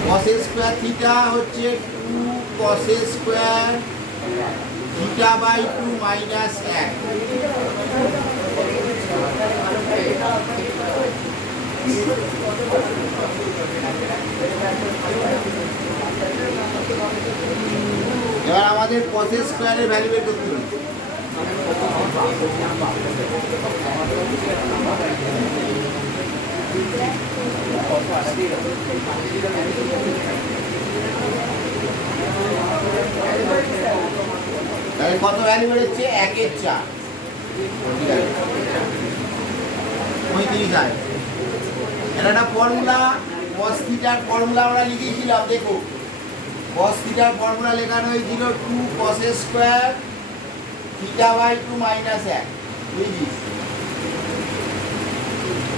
cos square theta হচ্ছে 2 cos square theta by 2 minus 1। এবার আমাদের কসের স্কোয়ারের ভ্যালু বের করতে হবে। তাহলে কত ভ্যালু বেরোচ্ছে? 1/4। 35 হয়। এটা একটা ফর্মুলা, cos থিটার ফর্মুলা আমরা লিখেছিলাম। দেখো cos থিটার ফর্মুলা লেখানো হয়েছিল 2 cos স্কোয়ার θ/2 - 1। বুঝিস?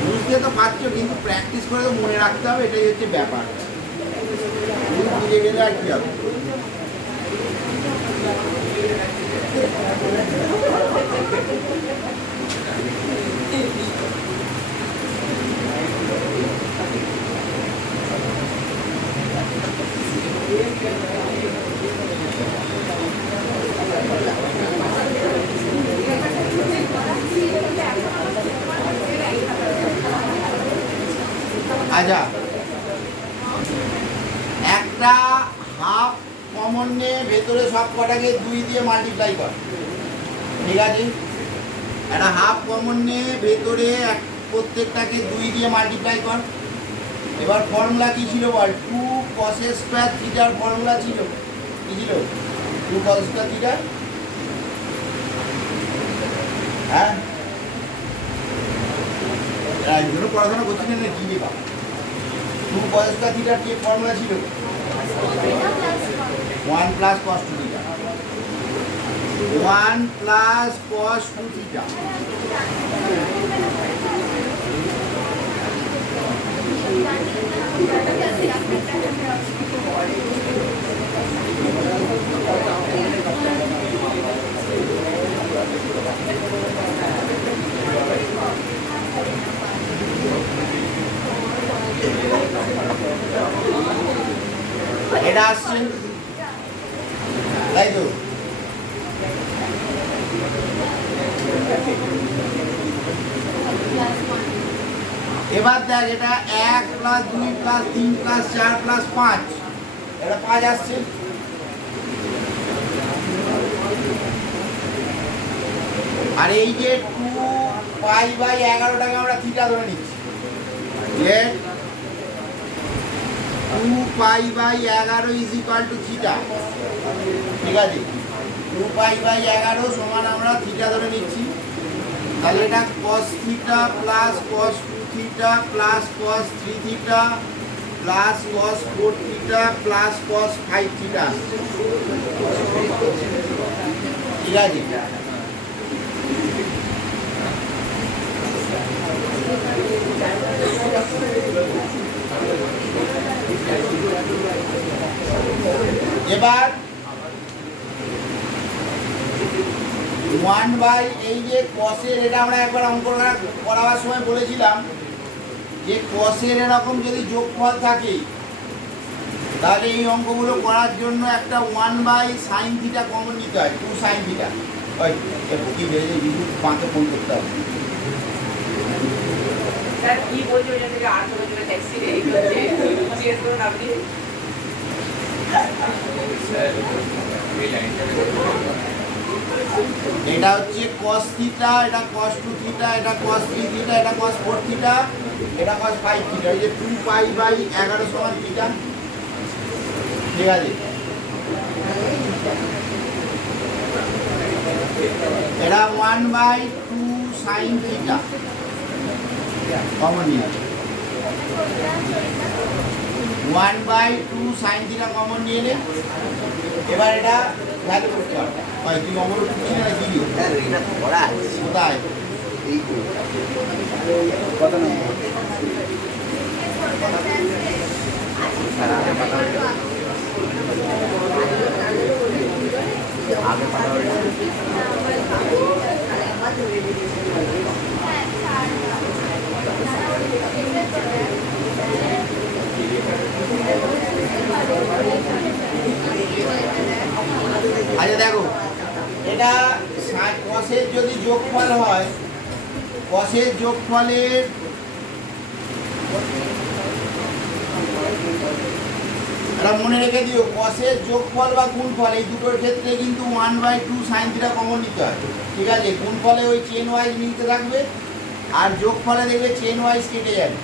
বুঝতে তো পারছো, কিন্তু প্র্যাকটিস করে তো মনে রাখতে হবে, এটাই হচ্ছে ব্যাপার। বুঝে গেলে আর কি হবে। আচ্ছা, একটা হাফ কমন নিয়ে ভেতরে সব কটাকে 2 দিয়ে মাল্টিপ্লাই কর। ঠিক আছে, একটা হাফ কমন নিয়ে ভেতরে প্রত্যেকটাকে 2 দিয়ে মাল্টিপ্লাই কর। এবার ফর্মুলা কি ছিল বল? 2 cos স্কোয়ার থিটার ফর্মুলা ছিল কি ছিল? 2 cos স্কোয়ার থিটা। হ্যাঁ, একজনও পড়াশোনা করছি না, কি লেখা? 2 cos স্কোয়ার থিটার কি ফর্মুলা ছিল? 1 + cos 2 থিটা। 1 + cos 2 theta. এটা আসছে, তাই তো? এবার দেখ, এটা 1 + 2 + 3 + 4 + 5, এটা 5 আসছে। আর এই যে 2π/11টাকে আমরা থিটা ধরে নিচ্ছি। 2π/11 = থিটা। ঠিক আছে, 2π/11 সমান আমরা থিটা ধরে নিচ্ছি। তাহলে এটা cos theta plus cos 2 theta plus cos 3 theta plus cos 4 theta plus cos 5 theta. ঠিক আছে, এবার 1/ এই যে cosের, এটা আমরা একবার অঙ্ক করাবার সময় বলেছিলাম যে cosের এরকম যদি যোগফল থাকে, তাহলে এই অঙ্কগুলো করার জন্য একটা 1/ sin থিটা কমন নিতে হয়। 2 sin থিটা। ওই কি বেরিয়ে বিদ্যুৎ 5-এ ফোন করতে হবে। স্যার কি বলছে ওই থেকে 800 বছরের ট্যাক্সি রে, এই হচ্ছে জিজ্ঞেস করুন আপনি। এটা হচ্ছে cos থিটা, এটা cos 2 থিটা, এটা cos 3 থিটা, এটা cos 4 থিটা, এটা cos 5 থিটা। এই যে 2π/11 সমান থিটা। ঠিক আছে, এটা 1/2 sin থিটা কমন নিয়ে 1/2 sin থিটা কমন নিয়ে নে। এবার এটা ভ্যালু করতে হবে। তুই অমর করছি না কি? এটা পড়া কোথায়? এই তো কত নম্বর? আগে পাঠা আচ্ছা দেখো, এটা cosের যদি যোগফল হয়, cosের যোগফলের এটা মনে রেখে দিও, কসের যোগফল বা গুণফল এই দুটোর ক্ষেত্রে কিন্তু 1/2 সাইন থিটা কমন নিতে হয়। ঠিক আছে, গুণফলে ওই চেন ওয়াইজ মিলতে থাকবে, আর যোগফলে দেখবে চেন ওয়াইজ কেটে যাবে।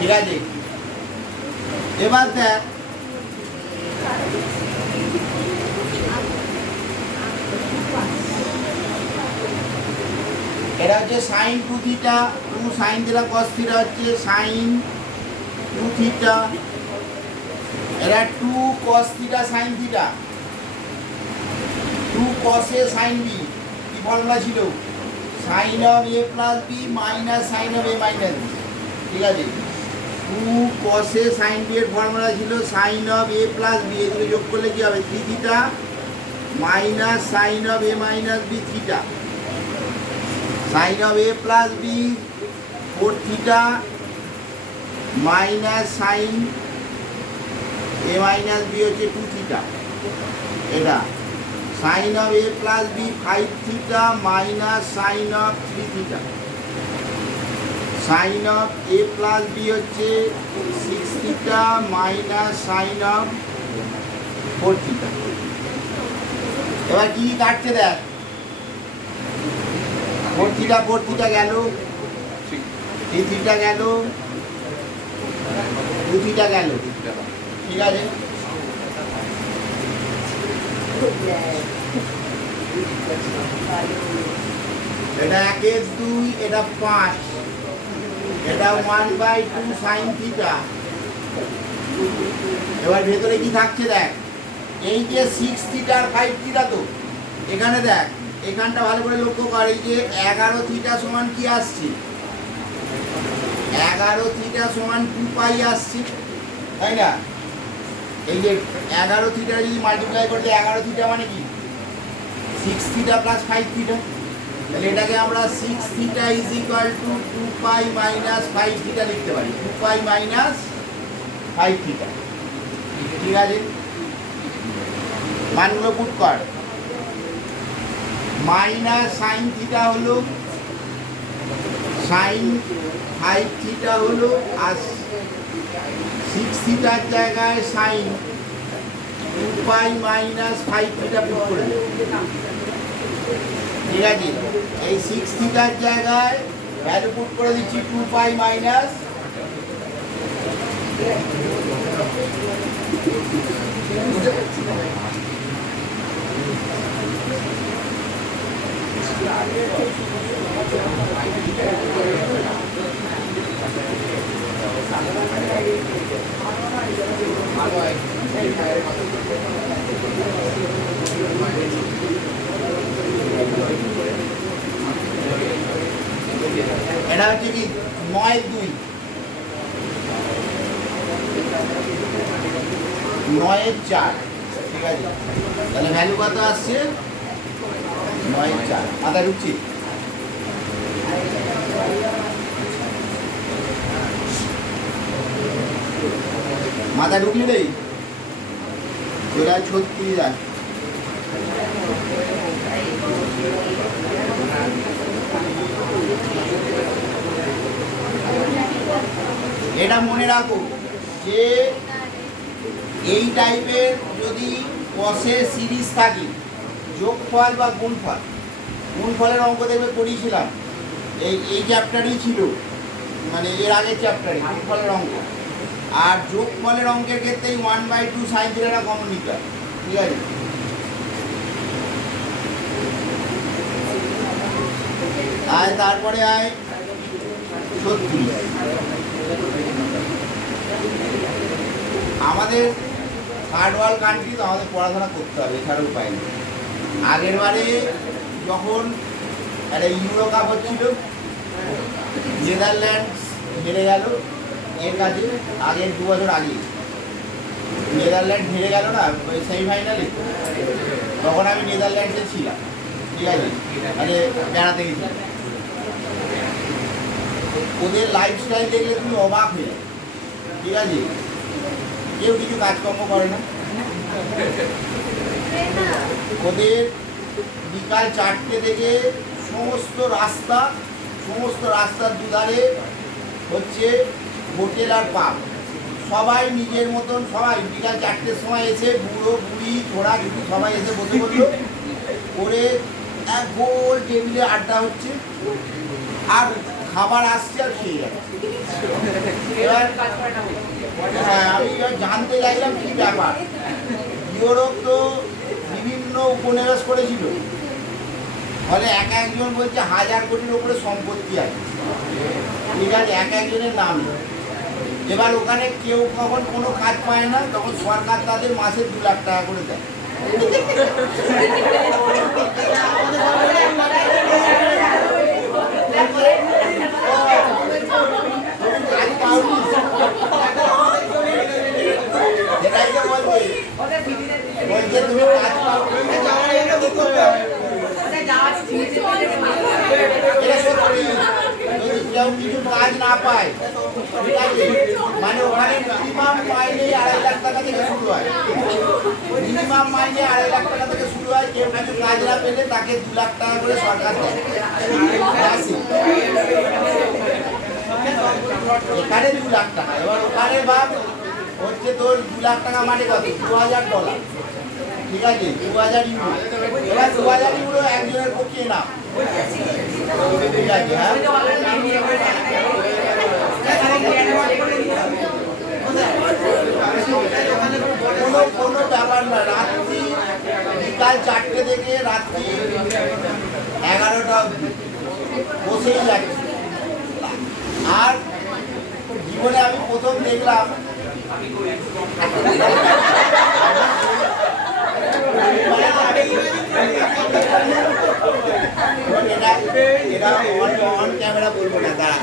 ঠিক আছে, এবার দেখ এটা হচ্ছে sine 2 theta, 2 sine theta cos theta হচ্ছে সাইন 2 থিটা, এটা 2 কস থিটা সাইন থিটা, 2 কসে সাইন বি, কি ফর্মুলা ছিল? Sine of A plus B minus sine of A minus B. ঠিক আছে, 2 কসে সাইন বি এর ফর্মুলা ছিল sine of A plus B, এগুলো যোগ করলে কি হবে? 3 theta minus sine of A minus B theta, sine of A plus B 4 theta minus sine A minus B হচ্ছে 2 থিটা, এটা sine of A plus B 5 theta minus sine of 3 theta, sine of A plus B হচ্ছে 6 theta minus sine of 4 theta. এবার কি কাটছে দেখ, 4 theta গেল, 3 theta গেল, 2 theta গেল। ঠিক আছে, এটা 1 2, এটা 5, এটা 1/2 সাইন থিটা। এবার ভেতরে কি থাকছে দেখ, এই যে 6 থিটা আর 5 থিটা, তো এখানে দেখ, এখানটা ভালো করে লক্ষ্য কর, এই যে 11 থিটা সমান কি আসছে? 11 থিটা সমান 2 পাই আসছে, তাই না? এই যে 11 থিটা যদি মাল্টিপ্লাই করতে, 11 থিটা মানে কি? 6 থিটা প্লাস 5 থিটা। তাহলে এটাকে আমরা 6 theta is equal two 2 pi minus 5 theta লিখতে পারি, 2 পাই মাইনাস 5 থিটা। ঠিক আছে, মানগুলো পুট কর। মাইনাস সাইন থিটা হলো, সাইন 5 থিটা হলো, আর 6 থিটার জায়গায় সাইন 2 পাই মাইনাস 5 থিটা পুট করলে। ঠিক আছে, এই 6 থিটার জায়গায় ভ্যালু পুট করে দিচ্ছি 2 পাই মাইনাস, এটা হচ্ছে কি 9/2, 9/4। ঠিক আছে, তাহলে ভ্যালু কত আসছে? 9/4। মাথা ঢুকছি? মাথা ঢুকলি রে, চলে 36 আস। এটা মনে রাখো যে এই টাইপের যদি কসের সিরিজ থাকে, যোগফল বা গুণফল, গুণফলের অঙ্ক দেখবে করিয়েছিলাম, এই চ্যাপ্টারই ছিল, মানে এর আগের চ্যাপ্টারে গুণফলের অঙ্ক। আর যোগফলের অঙ্কের ক্ষেত্রে 1/2 সাইন থিটাটা কমন নিতে হয়। ঠিক আছে, আর তারপরে আয় 36। আমাদের থার্ড ওয়ার্ল্ড কান্ট্রি, তো আমাদের পড়াশোনা করতে হবে, এছাড়া উপায় নেই। আগের বারে যখন একটা ইউরো কাপ হচ্ছিল, নেদারল্যান্ডস হেরে গেল এর কাছে, আগের 2 বছর আগে নেদারল্যান্ড হেরে গেল না ওই সেমিফাইনালে, তখন আমি নেদারল্যান্ডসে ছিলাম। ঠিক আছে, মানে বেড়াতে গেছি, ওদের লাইফস্টাইল দেখলে তুমি অবাক হয়ে যাবে, ঠিক আছে। কেউ কিছু কাজকর্ম করে না, ওদের বিকাল 4টে থেকে সমস্ত রাস্তার দুধারে হচ্ছে হোটেল আর পাব। সবাই নিজের মতন, সবাই বিকাল 4টের সময় এসে বুড়ো বুড়ি ছোড়া ছুটি সবাই এসে বসে বললো করে এক গোল টেবিলে আড্ডা হচ্ছে, আর খাবার আসছে আর খেয়ে যাচ্ছে। এবার হ্যাঁ, আমি এবার জানতে চাইলাম কী ব্যাপার। ইউরোপ তো বিভিন্ন উপনিবেশ করেছিল, ফলে একজন বলছে 1000 কোটির উপরে সম্পত্তি আছে, ঠিক আছে, একজনের নাম নেই। এবার ওখানে কেউ কখন কোনো কাজ পায় না, তখন সরকার তাদের মাসে 2 লাখ টাকা করে দেয়। এটাই তো বলছে তুমি কাজ পাও, এটা সত্যি। যদি কেউ কিছু কাজ না পায়, ঠিক আছে, মানে ওখানে মিনিমাম মাইনে 2.5 লাখ টাকা থেকে শুরু হয়, মিনিমাম মাইনে 2.5 লাখ টাকা থেকে শুরু হয়। কেউ কিছু কাজ না পেলে তাকে 2 লাখ টাকা করে সরকার দেয়। এখানে 2 লাখ টাকা, এবার ওখানে ভাব হচ্ছে তোর 2 লাখ টাকা মানে কত, $2000, ঠিক আছে, 2000 ইউরো। এবার 2000 ইউরো একজনের পক্ষে না, ঠিক আছে, হ্যাঁ। কোনো ব্যাপার না, রাত্রি বিকাল 4টে থেকে রাত্রি 11টা অবধি বসেই যাচ্ছে। আর জীবনে আমি প্রথম দেখলাম এটা অন ক্যামেরা বলবো না, দাঁড়া।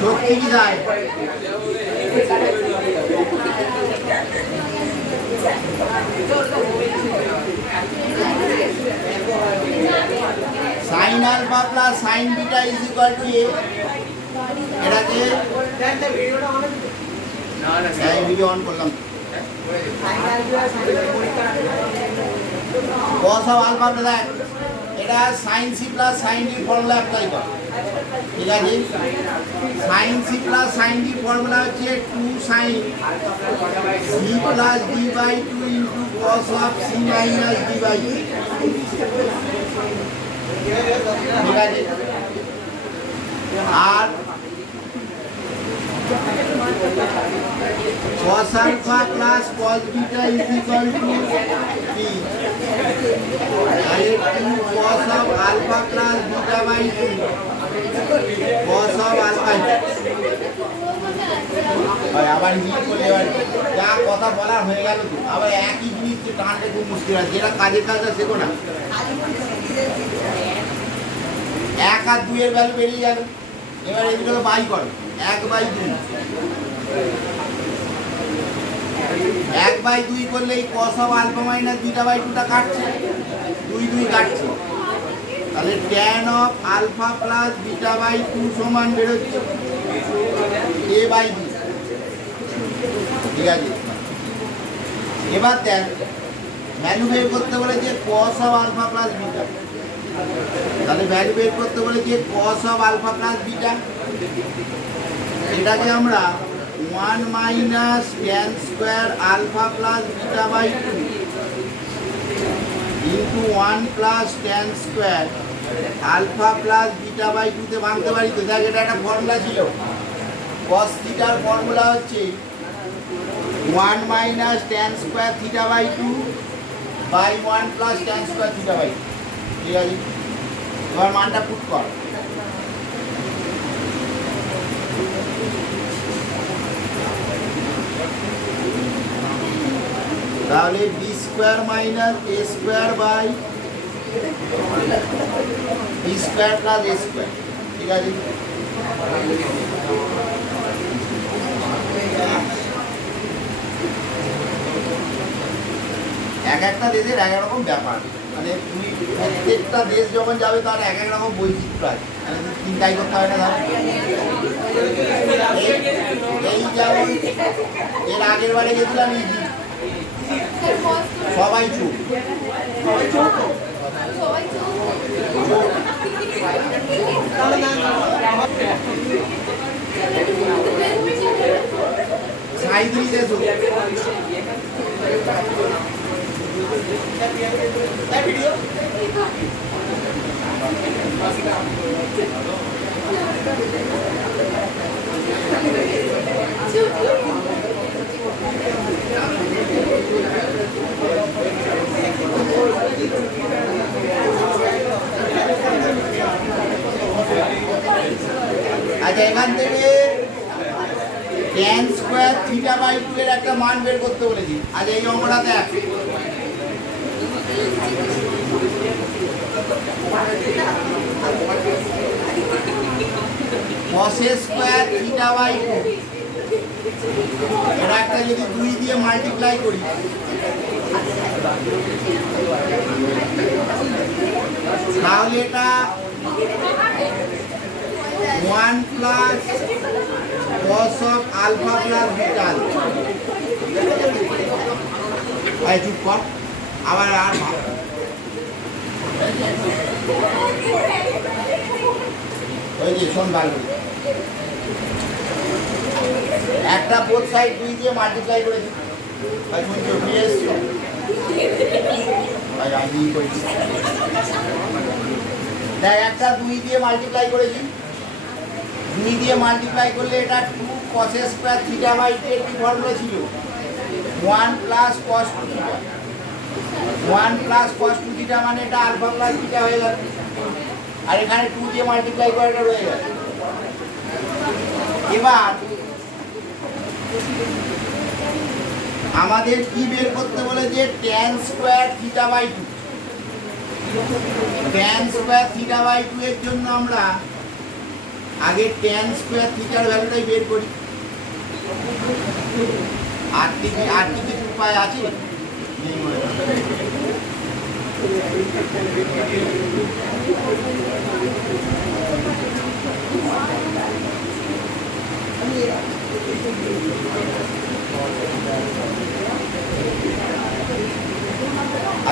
সত্যি কি যায়, sine alpha plus sine beta is equal to A. এটাকে ভিডিও অন করলাম, cos of alpha দেখ, এটা sin c plus sin d formula apply কর, ঠিক আছে। sin c plus sin d formula হচ্ছে 2 sin c plus d by 2 into cos of c minus d by 2, ঠিক আছে। আর cos alpha plus cos beta is equal to t, and 2 cos of alpha plus beta by 2 cos of alpha। আবার hit করলে এবার যা কথা বলার হয়ে গেল, তো আবার একই জিনিস টানতে খুব মুশকিল আছে, যেটা কাজের কাজটা শেখো না। 1 আর 2 এর ভ্যালু বেরিয়ে যাবে। এবার এগুলোকে বাই করো, 1/2, 1/2 করলে এই cos of alpha minus beta by 2টা কাটছে, 2 কাটছে, তাহলে tan of alpha plus beta by 2 সমান বেরোচ্ছে a/b, ঠিক আছে। এবার দেখ ভ্যালু বের করতে বলেছে cos of alpha plus beta, তাহলে ভ্যালু বের করতে বলেছে cos of alpha plus beta, এটাকে আমরা 1 minus tan square alpha plus beta by 2 into 1 plus tan square alpha plus beta by 2 তে ভাঙতে পারি। তো দেখ এটা একটা ফর্মুলা ছিল, cos থিটার ফর্মুলা হচ্ছে 1 minus tan square theta by 2 by 1 plus tan square theta by 2, ঠিক আছে। এবার মানটা পুট কর, তাহলে B square minus A square by B square plus A square, ঠিক আছে। এক একটা দেশের এক এক রকম ব্যাপার, মানে তুমি প্রত্যেকটা দেশ যখন যাবে তার এক এক রকম বৈচিত্র্য আছে, মানে চিন্তাই করতে হয় না তাহলে। এই যেমন এর আগের বারে গেছিলাম ইজিপ্ট, সবাই চুপ, সাইদ্রি দেশ আচ্ছা, এখান থেকে tan স্কোয়ার থিটা বাই 2 এর একটা মান বের করতে বলেছি। আচ্ছা, এই অঙ্কটা দেখ, cos স্কোয়ার থিটা বাই 2 এটা একটা যদি 2 দিয়ে মাল্টিপ্লাই করি, তাহলে এটা 1 plus cos of alpha plus beta. এই চুপ কর, আবার আর ভাব। ওই যে শোন ভালো, একটা বোথ সাইড 2 দিয়ে মাল্টিপ্লাই করেছি, ভাই শুনছো ফিরে এসছো ভাই, আমি করেছি দেখ, একটা 2 দিয়ে মাল্টিপ্লাই করেছি, 2 দিয়ে মাল্টিপ্লাই করলে এটা 2 cos স্কোয়ার থিটা বাই 2 এর কি ফর্মুলা ছিল, 1 plus cos 2 theta, 1 plus cos 2 theta মানে এটা আলফা প্লাস থিটা হয়ে গেল, আর এখানে 2 দিয়ে মাল্টিপ্লাই করাটা রয়ে গেল। এবার আমাদের কি বের করতে বলে যে tan square theta by 2, tan square theta by 2 এর জন্য আমরা আগে tan স্কোয়ার থিটার ভ্যালুটাই বের করি। আর কি উপায় আছে? নেই মনে হয়।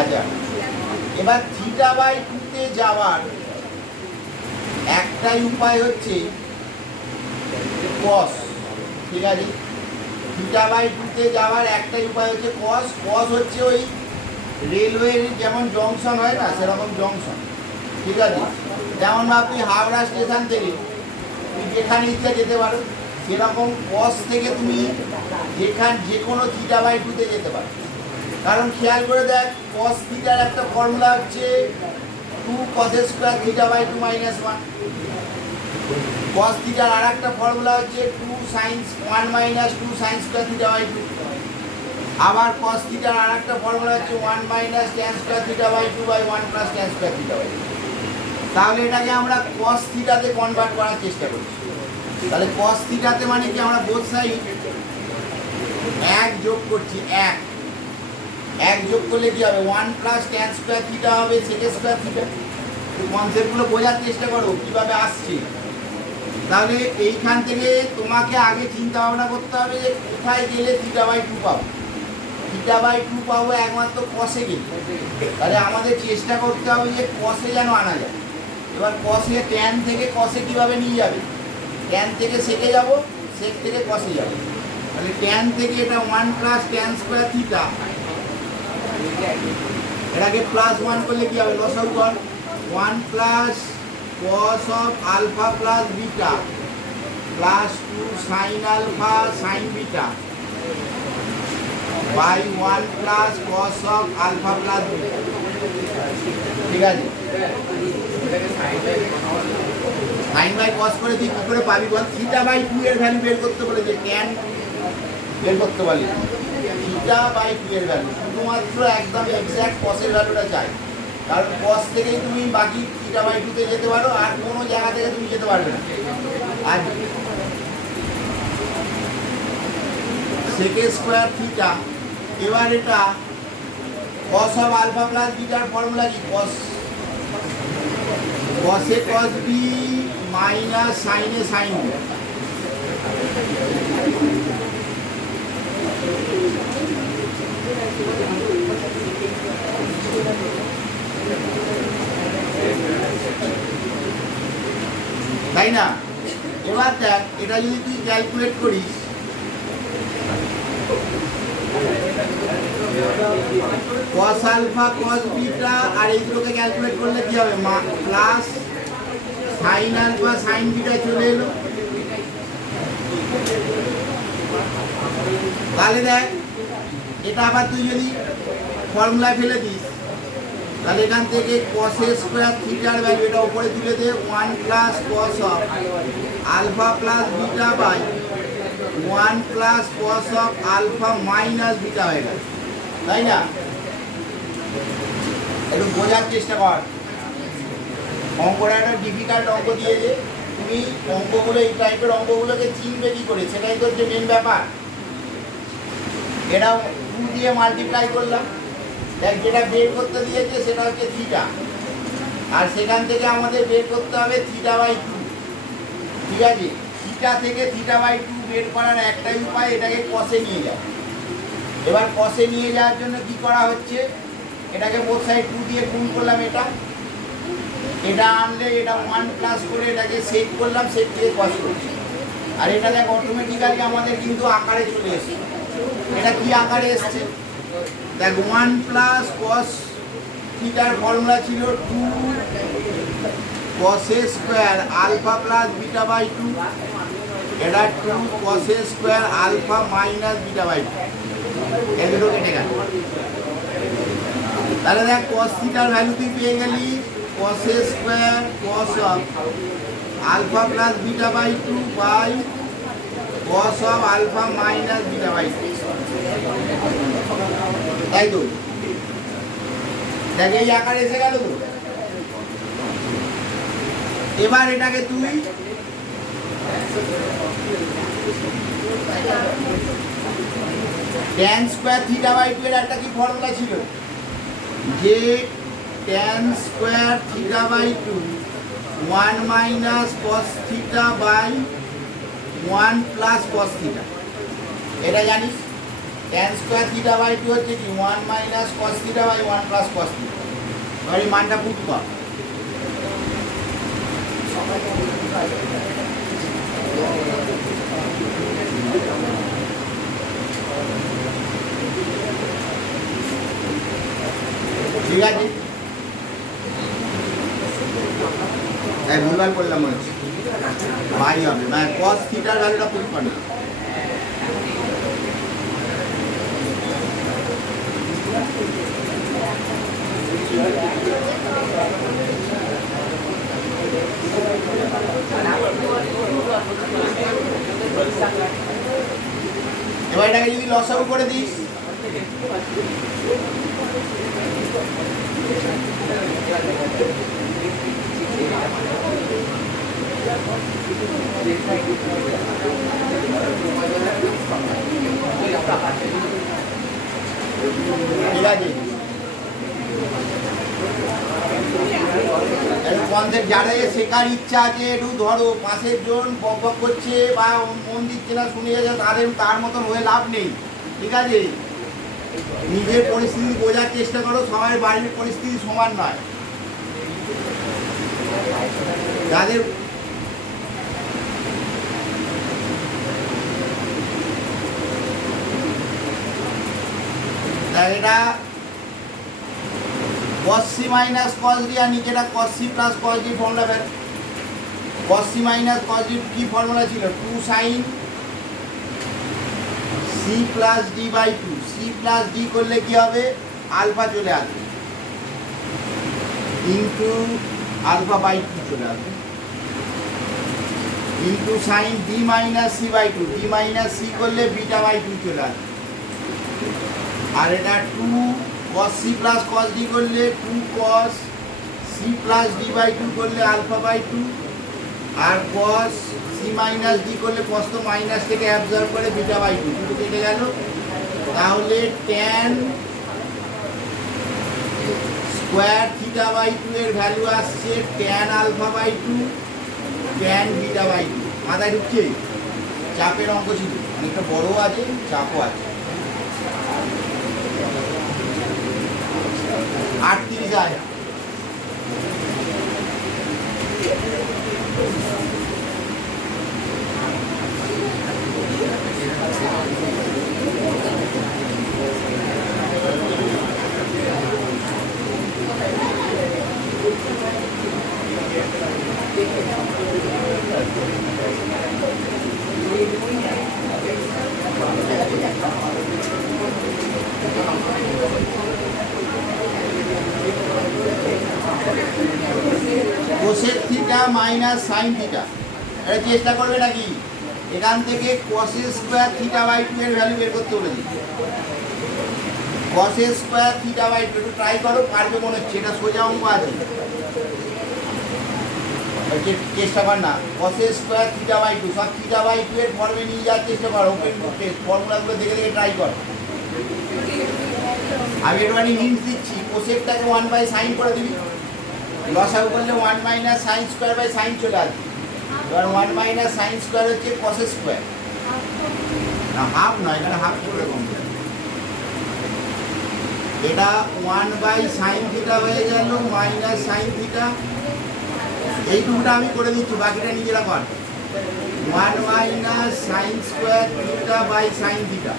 আচ্ছা, এবার থিটা বাই 2 তে যাওয়ার একটাই উপায় হচ্ছে cos, ঠিক আছে? থিটা বাই 2 তে যাওয়ার একটাই উপায় হচ্ছে cos। cos হচ্ছে ওই রেলওয়ের যেমন জংশন হয় না, সেরকম জংশন, ঠিক আছে? যেমন আপনি হাওড়া স্টেশন থেকে তুমি যেখানে ইচ্ছা যেতে পারো, সেরকম cos থেকে তুমি যে কোনো থিটা বাই 2 তে যেতে পারো। কারণ খেয়াল করে দেখ, cos থিটার একটা ফর্মুলা হচ্ছে 2 cos square theta by 2 minus 1, cos থিটার আর একটা ফর্মুলা হচ্ছে 2 sin 1 minus 2 sin square theta by 2, আবার cos থিটার আর একটা ফর্মুলা হচ্ছে 1 minus tan square theta by 2 by 1 plus tan square theta by 2। তাহলে এটাকে আমরা cos থিটাতে কনভার্ট করার চেষ্টা করছি। তাহলে cos থিটাতে মানে কি, আমরা বোথ সাইড 1 যোগ করছি, 1 যোগ করলে কি হবে, 1 প্লাস tan স্কোয়ার থিটা হবে sec স্কোয়ার থিটা। কনসেপ্টগুলো বোঝার চেষ্টা করো কিভাবে আসছে। তাহলে এইখান থেকে তোমাকে আগে চিন্তা ভাবনা করতে হবে যে কোথায় গেলে থিটা বাই 2 পাবো। থিটা বাই 2 পাবো একমাত্র কসে গেলে। তাহলে আমাদের চেষ্টা করতে হবে যে কসে যেন আনা যায়। এবার কসে ট্যান থেকে কসে কিভাবে নিয়ে যাবে, ট্যান থেকে সেকে যাব, সেক থেকে কসে যাবে। তাহলে ট্যান থেকে এটা 1 প্লাস ট্যান স্কোয়ার থিটা, এটাকে প্লাস 1 করলে কি হবে, লসাগু কর, 1 plus cos of alpha plus beta plus 2 sin alpha sin beta by 1 plus cos of alpha plus beta, ঠিক আছে? sin by cos করে তুই কি করে পাবি বল? থিটা বাই 2 এর ভ্যালু বের করতে বলে, যে tan বের করতে বলে, থিটা বাই 2 এর ভ্যালু শুধুমাত্র একদম এক্সাক্ট cos এর ভ্যালুটা চাই। কারণ cos থেকেই তুমি বাকি থিটা বাই 2 তে যেতে পারো, আর কোনো জায়গা থেকে তুমি যেতে পারবে না। আর sec স্কোয়ার থিটা, এবার এটা cos of alpha plus beta formula কি cos এ cos b মাইনাস sin এ sin b। তাই না? এবার দেখ এটা যদি তুই ক্যালকুলেট করিস cos alpha cos beta আর এইগুলোকে ক্যালকুলেট করলে কি হবে plus sin alpha sin beta চলে এলো। তাহলে দেখ এটা আবার তুই যদি ফর্মুলায় ফেলে দিস তাহলে এখান থেকে cos a স্কয়ার থিটার ভ্যালু এটা উপরে তুলে দে 1 plus cos of alpha plus beta by 1 plus cos of alpha minus beta হয়ে গেল। তাই না? একটু বোঝার চেষ্টা কর। অঙ্কটা একটা ডিফিকাল্ট অঙ্ক দিয়েছে, তুমি অঙ্কগুলো এই টাইপের অঙ্কগুলোকে চিনবে কি করে সেটাই তো হচ্ছে মেন ব্যাপার। এটা 2 দিয়ে মাল্টিপ্লাই করলাম, দেখ যেটা বের করতে দিয়েছে সেটা হচ্ছে থিটা, আর সেখান থেকে আমাদের বের করতে হবে থিটা বাই 2। ঠিক আছে? থিটা থেকে থিটা বাই 2 বের করার একটাই উপায়, এটাকে কসে নিয়ে যাও। এবার কসে নিয়ে যাওয়ার জন্য কি করা হচ্ছে, এটাকে বোথ সাইড 2 দিয়ে গুণ করলাম, এটা আনলে এটা 1 প্লাস করে এটাকে সেক করলাম, সেক দিয়ে কস করছি। আর এটা দেখ অটোমেটিক্যালি আমাদের কিন্তু আকারে চলে এসেছে। এটা কি আকারে এসছে দেখ 1 প্লাস কস থিটার ফর্মুলা ছিল 2 cos a square alpha plus beta by 2, এটা 2 cos a square alpha minus beta by 2। এগুলো কেটে গেল। তাহলে দেখ cos থিটার ভ্যালু তুই পেয়ে গেলি cos a square cos of alpha plus beta by 2 by cos of alpha minus beta by 2। তাই তো দেখ এই আকারে এসে গেল তো। এবার এটাকে তুই tan স্কয়ার থিটা বাই 2 এর একটা কি ফর্মুলা ছিল যে tan square theta by 2 1 minus cos theta by 1 plus cos theta. এটা জানিস tan স্কয়ার থিটা বাই 2 হচ্ছে কি 1 minus cos theta by 1 plus cos theta. এবার এই মানটা পুট কর। ঠিক আছে? ভুলভাল করলাম মনে হচ্ছে, বাই হবে মানে cos থিটার ভ্যালুটা পুট কর না। এবার এটাকে যদি লসাগু করে দিস ঠিক আছে? কনসেপ্ট যারা শেখার ইচ্ছা আছে একটু ধরো, পাশের জন বক করছে বা মন দিচ্ছে না শুনে যাচ্ছে তার মতন হয়ে লাভ নেই। ঠিক আছে? নিজের পরিস্থিতি বোঝার চেষ্টা করো, সবার বাড়ির পরিস্থিতি সমান নয়। যাদের এটা cos c minus cos d আর নিচেটা cos c plus cos d formula বের। cos c minus cos d কি ফর্মুলা ছিল 2 sin c plus d by 2। c plus d করলে কি হবে আলফা চলে আসবে ইনটু আলফা বাই 2 চলে আসবে into sin d minus c by 2। d minus c করলে বিটা বাই 2 চলে আসবে। আর এটা 2 cos c plus cos d করলে 2 cos c plus d by 2 করলে আলফা বাই 2। আর cos c মাইনাস d করলে cos তো মাইনাস থেকে অ্যাবজর্ব করে বিটা বাই 2 কেটে গেল। তাহলে tan square theta by two এর ভ্যালু আসছে tan alpha by two tan beta by two. মাথায় ঢুকছে? চাপের অঙ্ক ছিল, অনেকটা বড়ও আছে, চাপও আছে। 38,000। Cosec theta minus sine theta, এটা চেষ্টা করবে নাকি? এখান থেকে cosec square theta by two এর ভ্যালু বের করতে বলেছি। Cosec square theta by two, একটু ট্রাই করো, পারবে মনে হচ্ছে, এটা সোজা অঙ্ক আছে, চেষ্টা কর না। Cosec square theta by two, সব থিটা বাই টু এর ফর্মে নিয়ে যাওয়ার চেষ্টা কর, ওপেন করতে ফর্মুলাগুলো দেখে দেখে ট্রাই কর। আমি একটুখানি হিন্ট দিচ্ছি, কোসেকটাকে 1/sin করে দিবি, লসাগু করলে 1 minus sine square by sine চলে আসবে। এবার 1 মাইনাস সাইন স্কোয়ার হচ্ছে কসেক স্কোয়ার, না হাফ নয়, এখানে হাফ করে কম যাবে। এটা 1/sin থিটা হয়ে গেল মাইনাস সাইন থিটা, এইটুকুটা আমি করে দিচ্ছি, বাকিটা নিজেরা কর। 1 minus sine square theta by sine theta,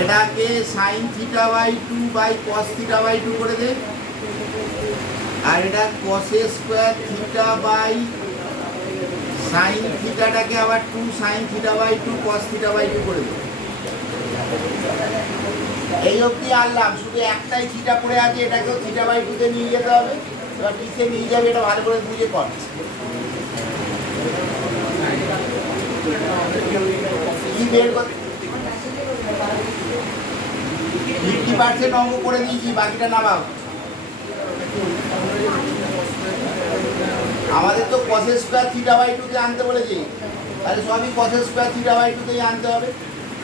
এটাকে sine theta by two by cos theta by two করে দে, আর এটা cosec square theta by sine থিটাটাকে আবার 2 sine theta by two cos theta by two করে দে। এই অবধি আনলাম, শুধু একটাই থিটা পড়ে আছে, এটাকেও থিটা বাই টুতে নিয়ে যেতে হবে। এবার কিসে নিয়ে যাবে এটা ভালো করে বুঝে কর। কি বের করতে 50% অঙ্ক করে দিয়েছি, বাকিটা নামাও। আমাদের তো কসেক স্কোয়ার থিটা বাই টুতে আনতে বলেছি, তাহলে সবই কসেক স্কোয়ার থিটা বাই টুতেই আনতে হবে।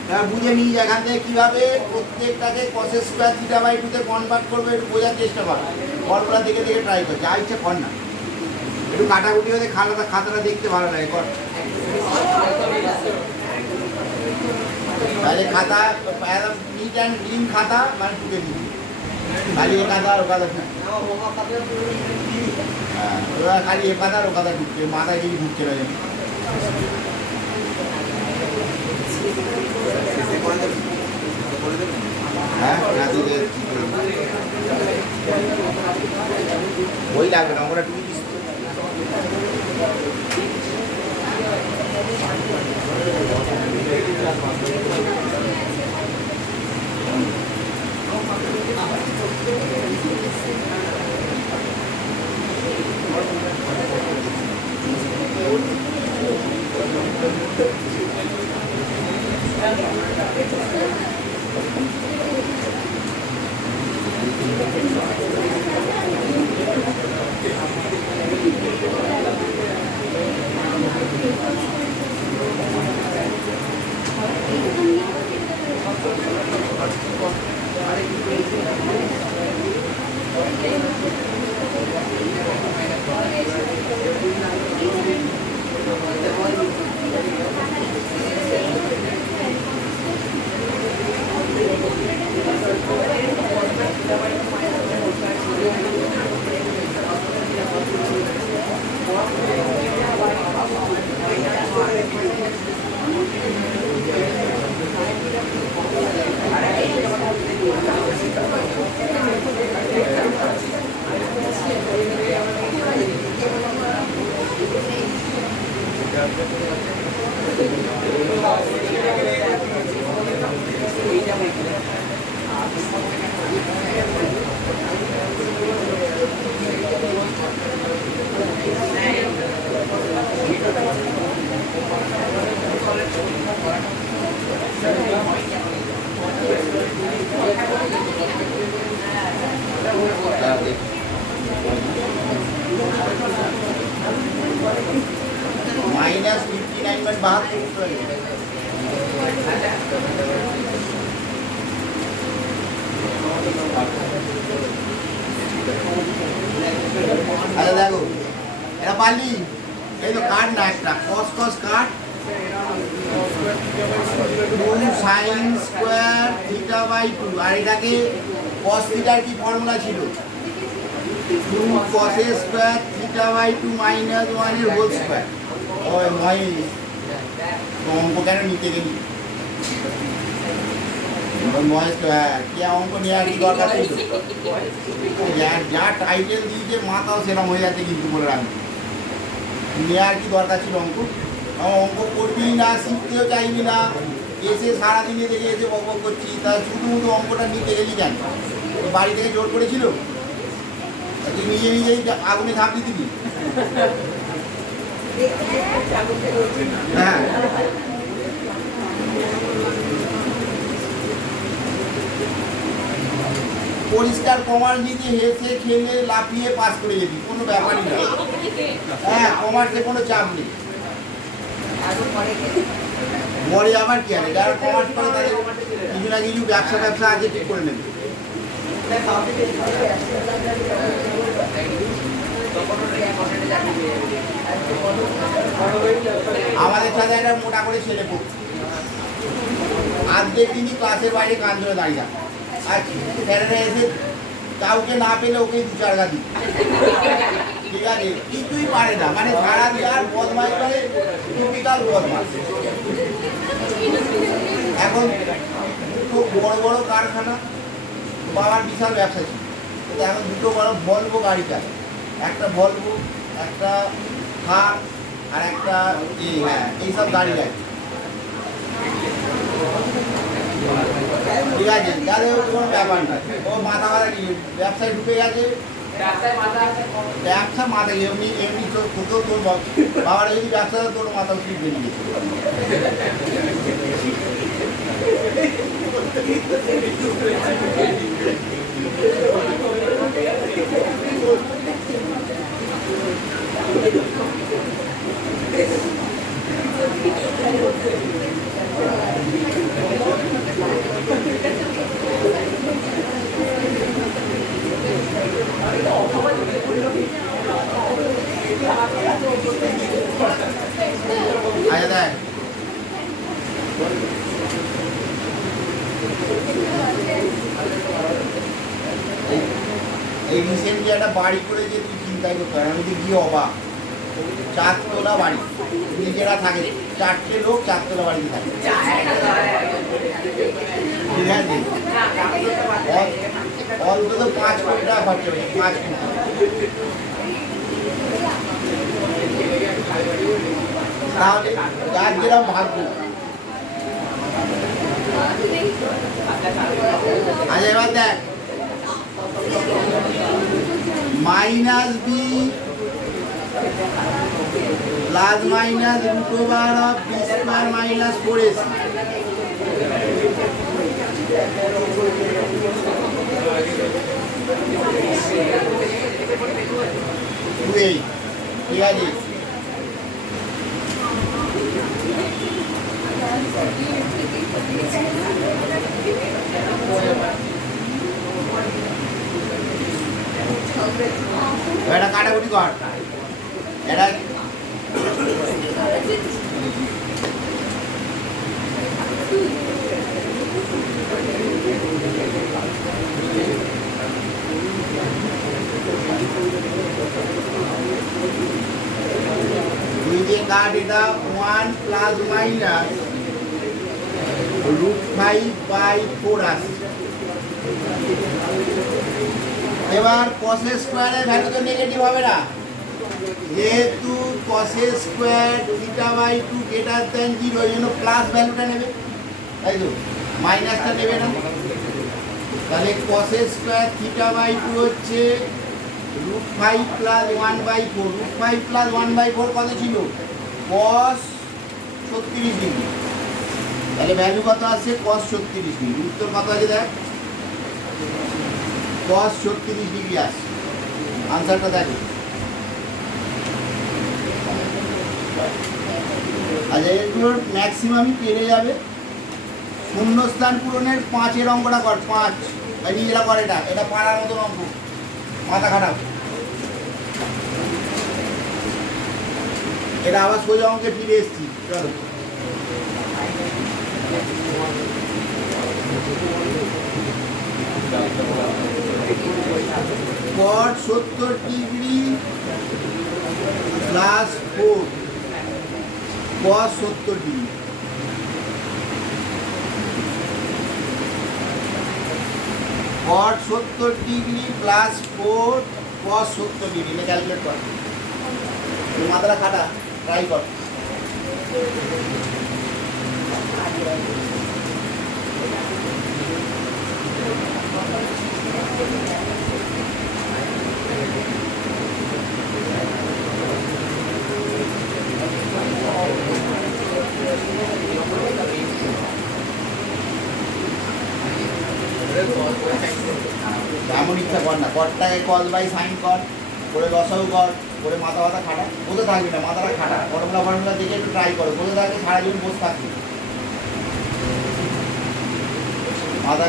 এবার বুঝে নিই এখান থেকে কীভাবে প্রত্যেকটাকে কসেক স্কোয়ার থিটা বাই টুতে কনভার্ট করবে, একটু বোঝার চেষ্টা কর, ফর্মুলা দেখে দেখে ট্রাই কর, যা ইচ্ছে কর না, একটু কাটাকুটি হতে খাতাটা দেখতে ভালো লাগে কর। তাহলে খাতা নিট অ্যান্ড ক্লিন খাতা মানে টুকে দিবি, খালি এ কাদা আর ও কাদা না, হ্যাঁ ওরা খালি এ কাদা আর ও কাদা ঢুকছে, মাথায় কিছু ঢুকছে না যেন। হ্যাঁ ওই লাগবে না, ওরা টুকে দিস। माइनस 59.72 আচ্ছা দেখো, এটা পারলি? এই তো কাট না একটা cos cos cut 2 sin square theta by 2, আর এটাকে cos থিটার কি ফর্মুলা ছিল? 2 cos square theta by 2 minus 1 এর হোল স্কয়ার। ওই নয় অঙ্ক কেন নিতে গেলি? নয় স্কয়ার কি অঙ্ক নেওয়ার কি দরকার ছিল? যা টাইটেল দিয়েছে মাথাও সেরকম হয়ে যাচ্ছে কিন্তু বলে রাখবি, নেওয়ার কি দরকার ছিল অঙ্ক? অঙ্ক করবি না, শিখতেও চাইবি না, এসে সারাদিনে দেখে এসে বক বক করছি, তা শুধু শুধু অঙ্কটা নিতে গেলি কেন? তো বাড়ি থেকে জোর করেছিল? তুই নিজে নিজেই আগুনে ঝাঁপ দিতে দিবি? হ্যাঁ, পরিষ্কার কমার্স নিতে হেসে খেলে লাফিয়ে পাস করে যেবি, কোনো ব্যাপারই না। হ্যাঁ, কমার্সে কোনো চাপ নেই। মরে আবার কি আছে, যারা কমার্স করে তাদের কিছু না কিছু ব্যবসা আগে ঠিক করে নেবে। আমাদের সাথে একটা মোটা করে ছেলে পড়ছে, আর্ধেক দিনই ক্লাসের বাইরে কান ধরে দাঁড়িয়ে থাকে। আর স্যারেরা এসে কাউকে না পেলে ওকে 2-4 গা দিই, ঠিক আছে? কিছুই পারে না, মানে সারা দিয়ে আর বদমাইশ করে, টিপিক্যাল বদমাইশ। এখন খুব বড় বড় কারখানা, বাবার বিশাল ব্যবসা ছিল, তো এখন দুটো বড় ভলভো গাড়ি চায়, একটা ভলভো, একটা থার, আর একটা হ্যাঁ এইসব গাড়ি গাড়ি, ঠিক আছে? তাহলে কোনো ব্যাপার না, ও মাথা মাথা কি ব্যবসায় ঢুকে গেছে, ব্যবসা মাথা এমনি এমনি তোকেও তোর বাবার যদি ব্যবসা তোর মাথা উঠিয়ে বেরিয়ে গেছে। আচ্ছা দেখ, এই রিসেন্টলি একটা বাড়ি করে যে তুই চিন্তাই করতে পারে, আমি তো গিয়ে অবাক। 4 তলা বাড়ি, নিজেরা থাকে, 4টে লোক 4 তলা বাড়িতে থাকে, ঠিক আছে? অন্তত 5 কোটি টাকা খরচ হবে, 5 কোটি। তাহলে যার যেরকম ভাগ্য। আচ্ছা এবার দেখ, minus B plus minus root over of B square minus 4ac, ঠিক আছে? এটা কাটাকুটি কর, এটা দুই দিয়ে কাট, এটা 1 প্লাস মাইনাস √5/4 আসে। এবার cos স্কয়ারের ভ্যালু তো নেগেটিভ হবে না, যেহেতু cos স্কয়ার θ/2 গ্রেটার দ্যান 0, এই জন্য প্লাস ভ্যালুটা নেবে, তাই তো? মাইনাসটা নেবে না। তাহলে cos স্কয়ার θ/2 হচ্ছে √5 প্লাস 1/4, √5 প্লাস 1/4 কত ছিল? cos 36 degree. তাহলে ভ্যালু কত আসছে? cos 36 degree. উত্তর কত আছে দেখ, cos 36 ডিগ্রি আসছে। আনসারটা দেখো। আচ্ছা, এগুলোর ম্যাক্সিমামই পেরে যাবে। শূন্যস্থান পূরণের 5-এর অঙ্কটা কর, 5 এই নিজেরা করে এটা পাড়ার মতন অঙ্ক, মাথা খারাপ। এটা আবার সোজা অঙ্কে ফিরে এসছি। চলো cot 70 degree plus 4 cos 70 degree. cot 70 degree plus 4 cos 70 degree. এটা ক্যালকুলেট কর, মাথাটা খাটা, ট্রাই কর। এমন ইচ্ছা কর না, কটটাকে কস বাই সাইন কর, করে লসাও কর, করে মাথা মাথা খাটা, বসে থাকবি না, মাথাটা খাটা, ফর্মুলা দেখে একটু ট্রাই করো, বসে থাকলে সারা জীবন বসে থাকবি মাথা।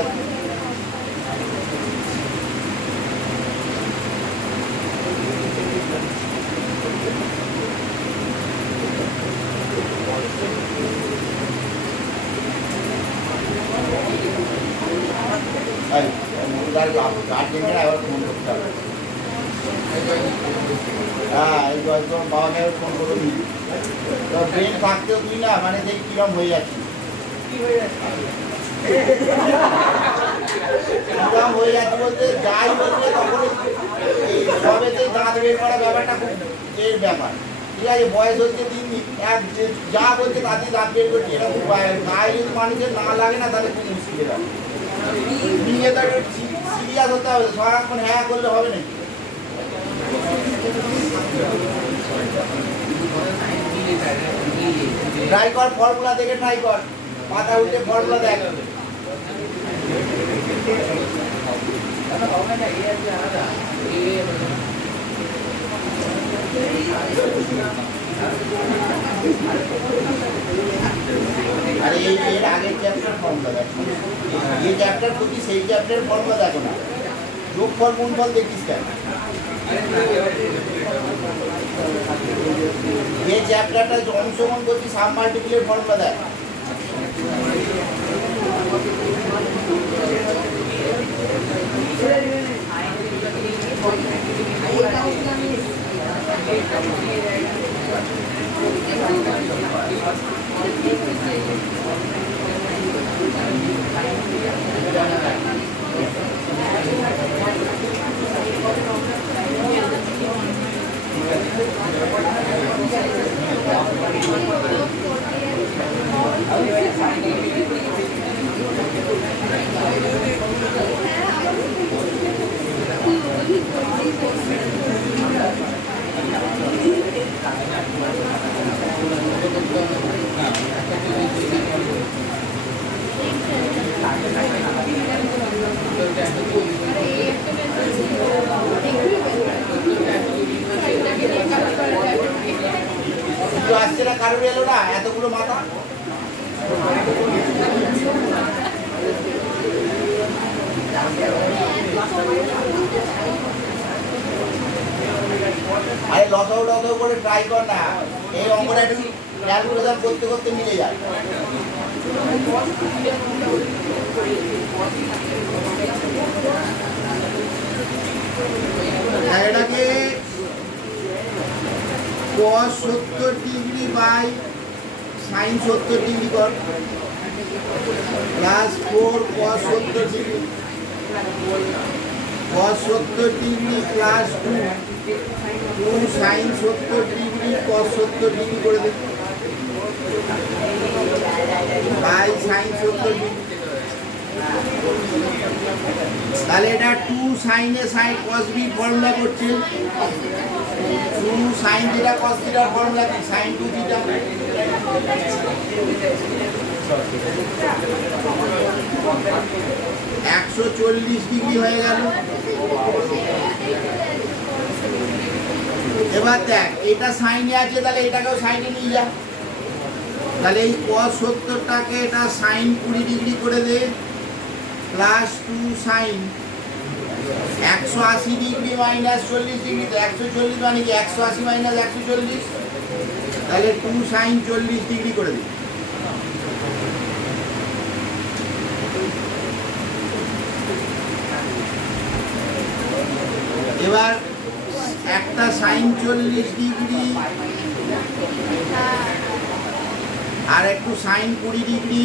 গার্জেনরা এবার ফোন করতে হবে। হ্যাঁ, এই বাবাকে এবার ফোন করে দিই। তো ব্রেন থাকতেও তুই না, মানে দেখি কিরম হয়ে যাচ্ছি, কিরম হয়ে যাচ্ছে বলতে যাই বলছে তখন এই সবেতেই দাঁত বের করা ব্যাপারটা খুব এর ব্যাপার। ঠিক আছে, বয়স হচ্ছে দিন দিন, এক যা বলছে তাতেই দাঁত বের করছে, এটা খুব গায়ে যদি মানুষের না লাগে না তাহলে খুব মুশকিল হবে। নিয়ে তো সিরিয়াস হতে হবে, সারাক্ষণ হ্যাঁ করলে হবে নাকি। ট্রাই কর, ফর্মুলা দেখে ট্রাই কর, মাথা উঠে ফর্মুলা দেখ। আরে এর আগের চ্যাপ্টার ফর্মুলা দেখ, এই চ্যাপ্টার করছি সেই চ্যাপ্টারের ফর্মুলা দেখো না, যোগ ফল গুণ ফল দেখিস কেন। যে চ্যাপ্টারটা অংশগ্রহণ করছি সাম মাল্টিপ্লের ফর্মুলা দেখ। আসছে না, কারোর এলো না এতগুলো মাথা। আরে লসাও লসাও করে ট্রাই কর না, এই অঙ্কটা একটু ক্যালকুলেশন করতে করতে মিলে যায়। এটাকে cos 70 degree by sin 70 degree কর, plus 4 cos 70 degree, cos 70 degree plus 2 sin 70 degree cos 70 degree করে দে, বাই sin 70 ডিগ্রি। তাহলে এটা 2 sin এ sin cos b ফর্মুলা করছে, 2 sin থিটা cos থিটার ফর্মুলা কি, sin 2 থিটা। একশো 140 ডিগ্রি হয়ে গেল। এবার দেখ এটা সাইনে আছে, তাহলে এটাকেও সাইনে নিয়ে যা, তাহলে এই cos 70টাকে এটা sin 20 ডিগ্রি করে দে, plus 2 sine 180 degree minus 40 degree, তো 140 মানে কি 180 মাইনাস 140, তাহলে 2 সাইন 40 ডিগ্রি করে দিই। এবার একটা সাইন 40 ডিগ্রি আর একটু সাইন 20 ডিগ্রি,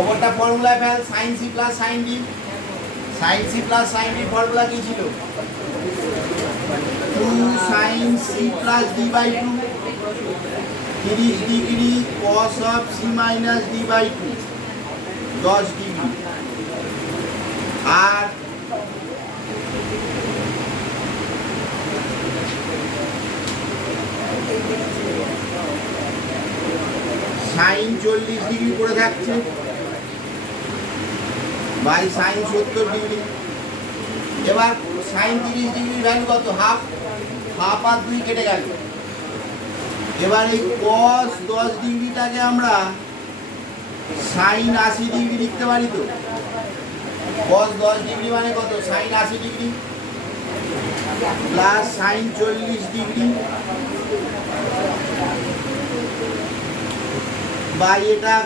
ওপরটা ফর্মুলায় ফেল, sine C plus sine D. Sine C plus sine D formula কি ছিল? 2 sine C plus D by 2, 30 degree cos of C minus D by 2, 10 degree. আর সাইন 40 ডিগ্রি করে থাকছে বাই সাইন 70 ডিগ্রি। এবার সাইন 30 ডিগ্রির ভ্যালু কত? হাফ, হাফ আর 2 কেটে গেল। এবার এই কস 10 ডিগ্রিটাকে আমরা সাইন 80 ডিগ্রি লিখতে পারি। তো কস 10 ডিগ্রি মানে কত? Sine 80 degree plus sine 40 degree বা এটা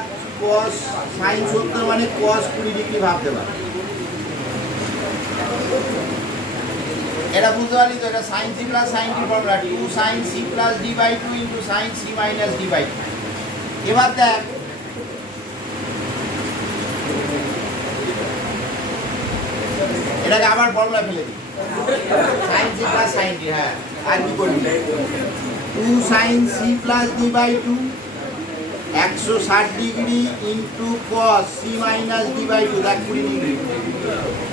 কস সাইন 70 মানে কস 20 ডিগ্রি ভাবতে পারি। এটা বুঝতে পারলি তো? এটা sine C plus sine D formula, 2 sine C plus D by 2 into sine C minus D by 2। এবার দেখ এটাকে আবার ফর্মুলা ফেলে দিই, sine C plus sine D. হ্যাঁ, আর কি করবি? 2 sine C plus D by 2 160 degree into cos C minus D by 2, দেখ 20 ডিগ্রি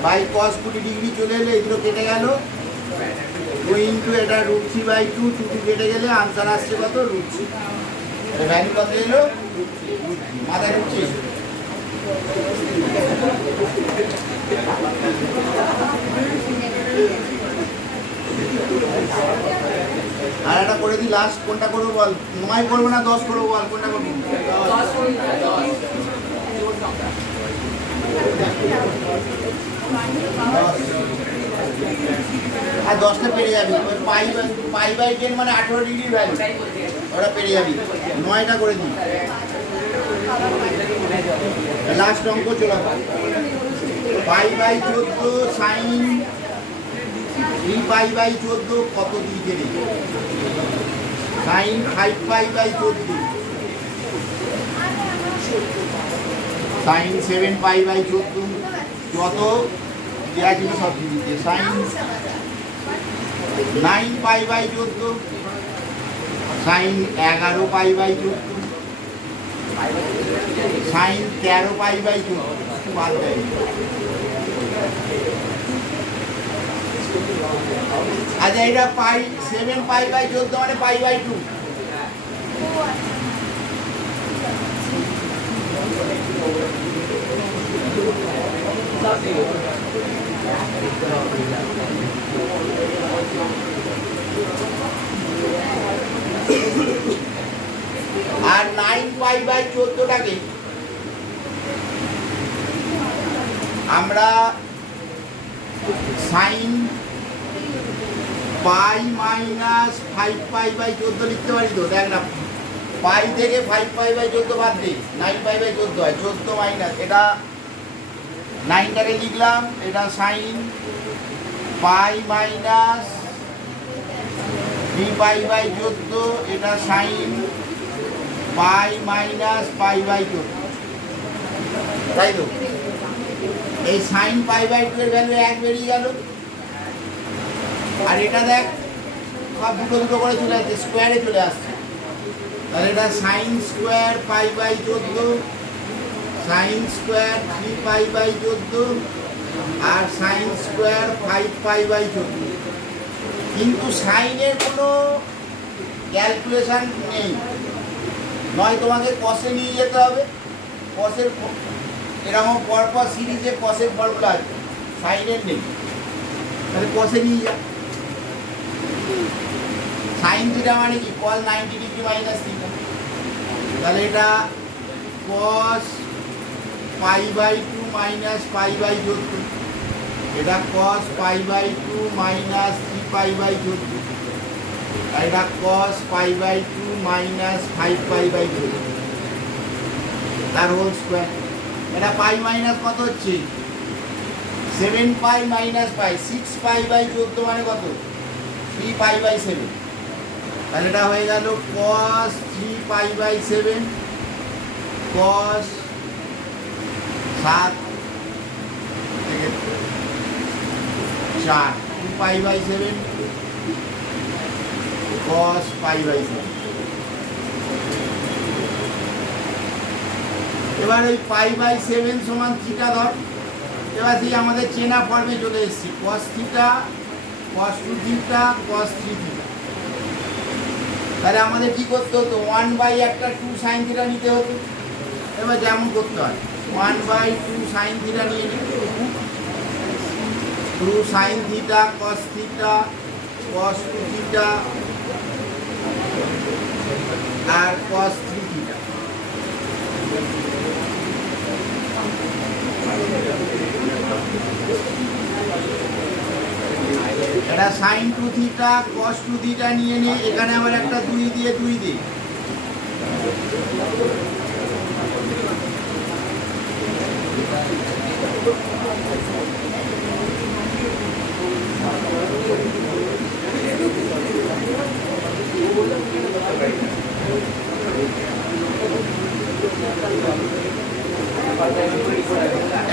বাই কস 20 ডিগ্রি চলে এলে এগুলো কেটে গেল। 2 ইন্টু এটা √3 বাই 2, 2 কেটে গেলে আনসার আসছে কত? √3। ভ্যালু কত এলো? মাথায় ঢুকছে? আর এটা করে দিই লাস্ট, কোনটা করবো বল? 9 করবো না 10 করবো বল? কোনটা করবো? আর 10টা পেরে যাবি, পাই বাই 10 মানে 18 ডিগ্রির ভ্যালু, ওটা পেরে যাবি। 9টা করে দিই, লাস্ট অঙ্ক চলে। Pi by 14 sine 3 pi by 14 কত দিকে রে? Sine 5 pi by 14, sine 7 pi by 14, যত দেওয়া ছিল সব দিকে। Sine 9 pi by 14, sine 11 pi by 14, sine 13 pi by 14, বাদ দেয়। আচ্ছা, এটা পাই 7 পাই বাই 14 মানে পাই বাই 2। আর 9 পাই বাই 14টাকে আমরা sine pi minus 5 pi by 14 লিখতে পারি। তো দেখ না, পাই থেকে 5 পাই বাই 14 বাদ দিই, 9 পাই বাই 14 হয়। 14 মাইনাস এটা 9টাকে লিখলাম, এটা sine pi minus 3 pi by 14, এটা sine pi minus pi by 14, তাই তো? এই সাইন পাই বাই 2 এর ভ্যালু 1 বেরিয়ে গেল। আর এটা দেখ সব দুটো দুটো করে চলে আসছে, স্কোয়ারে চলে আসছে। তাহলে এটা sine square pi by 14, sine square 3 pi by 14 আর সাইন স্কোয়ার 5 পাই বাই 14। কিন্তু সাইনের কোনো ক্যালকুলেশন নেই, নয় তোমাকে কসে নিয়ে যেতে হবে। কসের এরকম পরপর সিরিজে কসের ফর্মুলা আছে, সাইনের নেই, তাহলে কসে নিয়ে যা। সাইন থিটা মানে কি কস 90 ডিগ্রি মাইনাস থিটা, তাহলে এটা cos pi by 2 minus pi by 14, এটা cos pi by 2 minus 3 pi by 14, আর এটা cos pi by 2 minus 5 pi by 14 তার হোল স্কোয়ার। এটা পাই মাইনাস কত হচ্ছে 7 পাই মাইনাস পাই, 6 পাই বাই 14 মানে কত 3 পাই বাই 7, তাহলে এটা হয়ে গেল কস 3 পাই বাই 7 কস 7 থেকে 4 2 pi by 7 cos pi by 7। এবার ওই পাই বাই 7 সমান থিটা ধর, এবার দিয়ে আমাদের চেনা ফর্মে চলে এসেছি কস থিটা কস 2 থিটা কস 3 থিটা। তাহলে আমাদের কি করতে হতো 1 বাই একটা 2 সাইন থিটা নিতে হতো। এবার যেমন করতে হয় 1 বাই 2 সাইন থিটা নিয়ে নিতে, 2 sine theta cos theta cos 2 theta আর কস 3 থিটা। এটা সাইন 2 থিটা কস 2 থিটা নিয়ে নিয়ে এখানে আবার একটা 2 দিয়ে 2 দিই,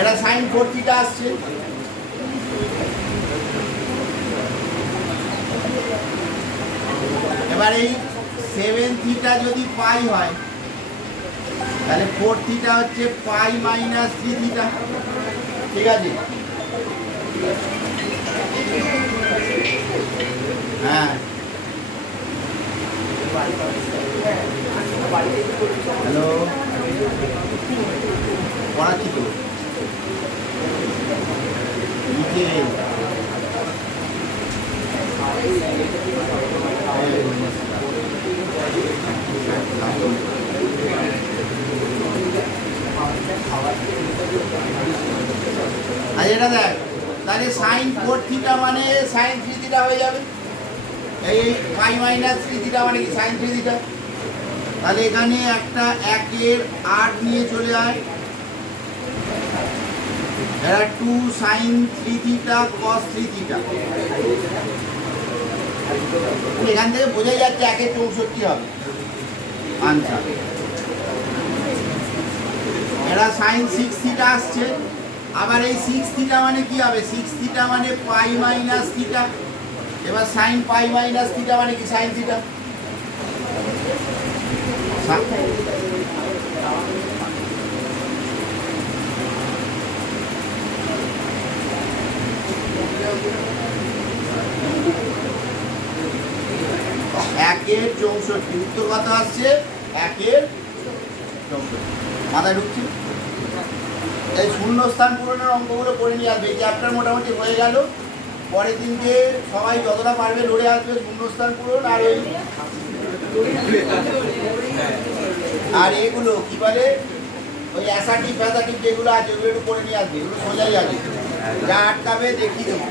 এটা সাইন 4 থিটা আসছে। এবার এই 7 থিটা যদি পাই হয় তাহলে 4 থিটা হচ্ছে পাই মাইনাস 3 থিটা, ঠিক আছে? হ্যাঁ হ্যালো পড়াচ্ছি তো নিচে আর এটা দেখ, তাহলে সাইন 4 থিটা মানে সাইন 3 থিটা হয়ে যাবে, এই পাই মাইনাস 3 থিটা মানে কি সাইন 3 থিটা। তাহলে এখানে একটা 1-এর 8 নিয়ে চলে আয়, এটা 2 সাইন 3 থিটা কস 3 থিটা। এখান থেকে বোঝা যাচ্ছে 1-এর 64 হবে আনসার। এটা সাইন 6 থিটা আসছে, আবার এই 6 থিটা মানে কি হবে 6 থিটা মানে পাই মাইনাস থিটা, এবার সাইন পাই মাইনাস থিটা মানে কি সাইন থিটা। একের 64 উত্তর কত আসছে 1-এর 64, মাথায় ঢুকছে। এই শূন্যস্থান পূরণের অঙ্কগুলো করে নিয়ে আসবে, এই চ্যাপ্টার মোটামুটি হয়ে গেল। পরের দিনকে সবাই যতটা পারবে লড়ে আসবে শূন্যস্থান পূরণ আর ওই আর এগুলো কি বলে ওই অ্যাসাটিভ ফ্যাসাটিভ যেগুলো আছে ওগুলো একটু করে নিয়ে আসবে, এগুলো সোজাই আছে, যা আটকাবে দেখিয়ে দেবো।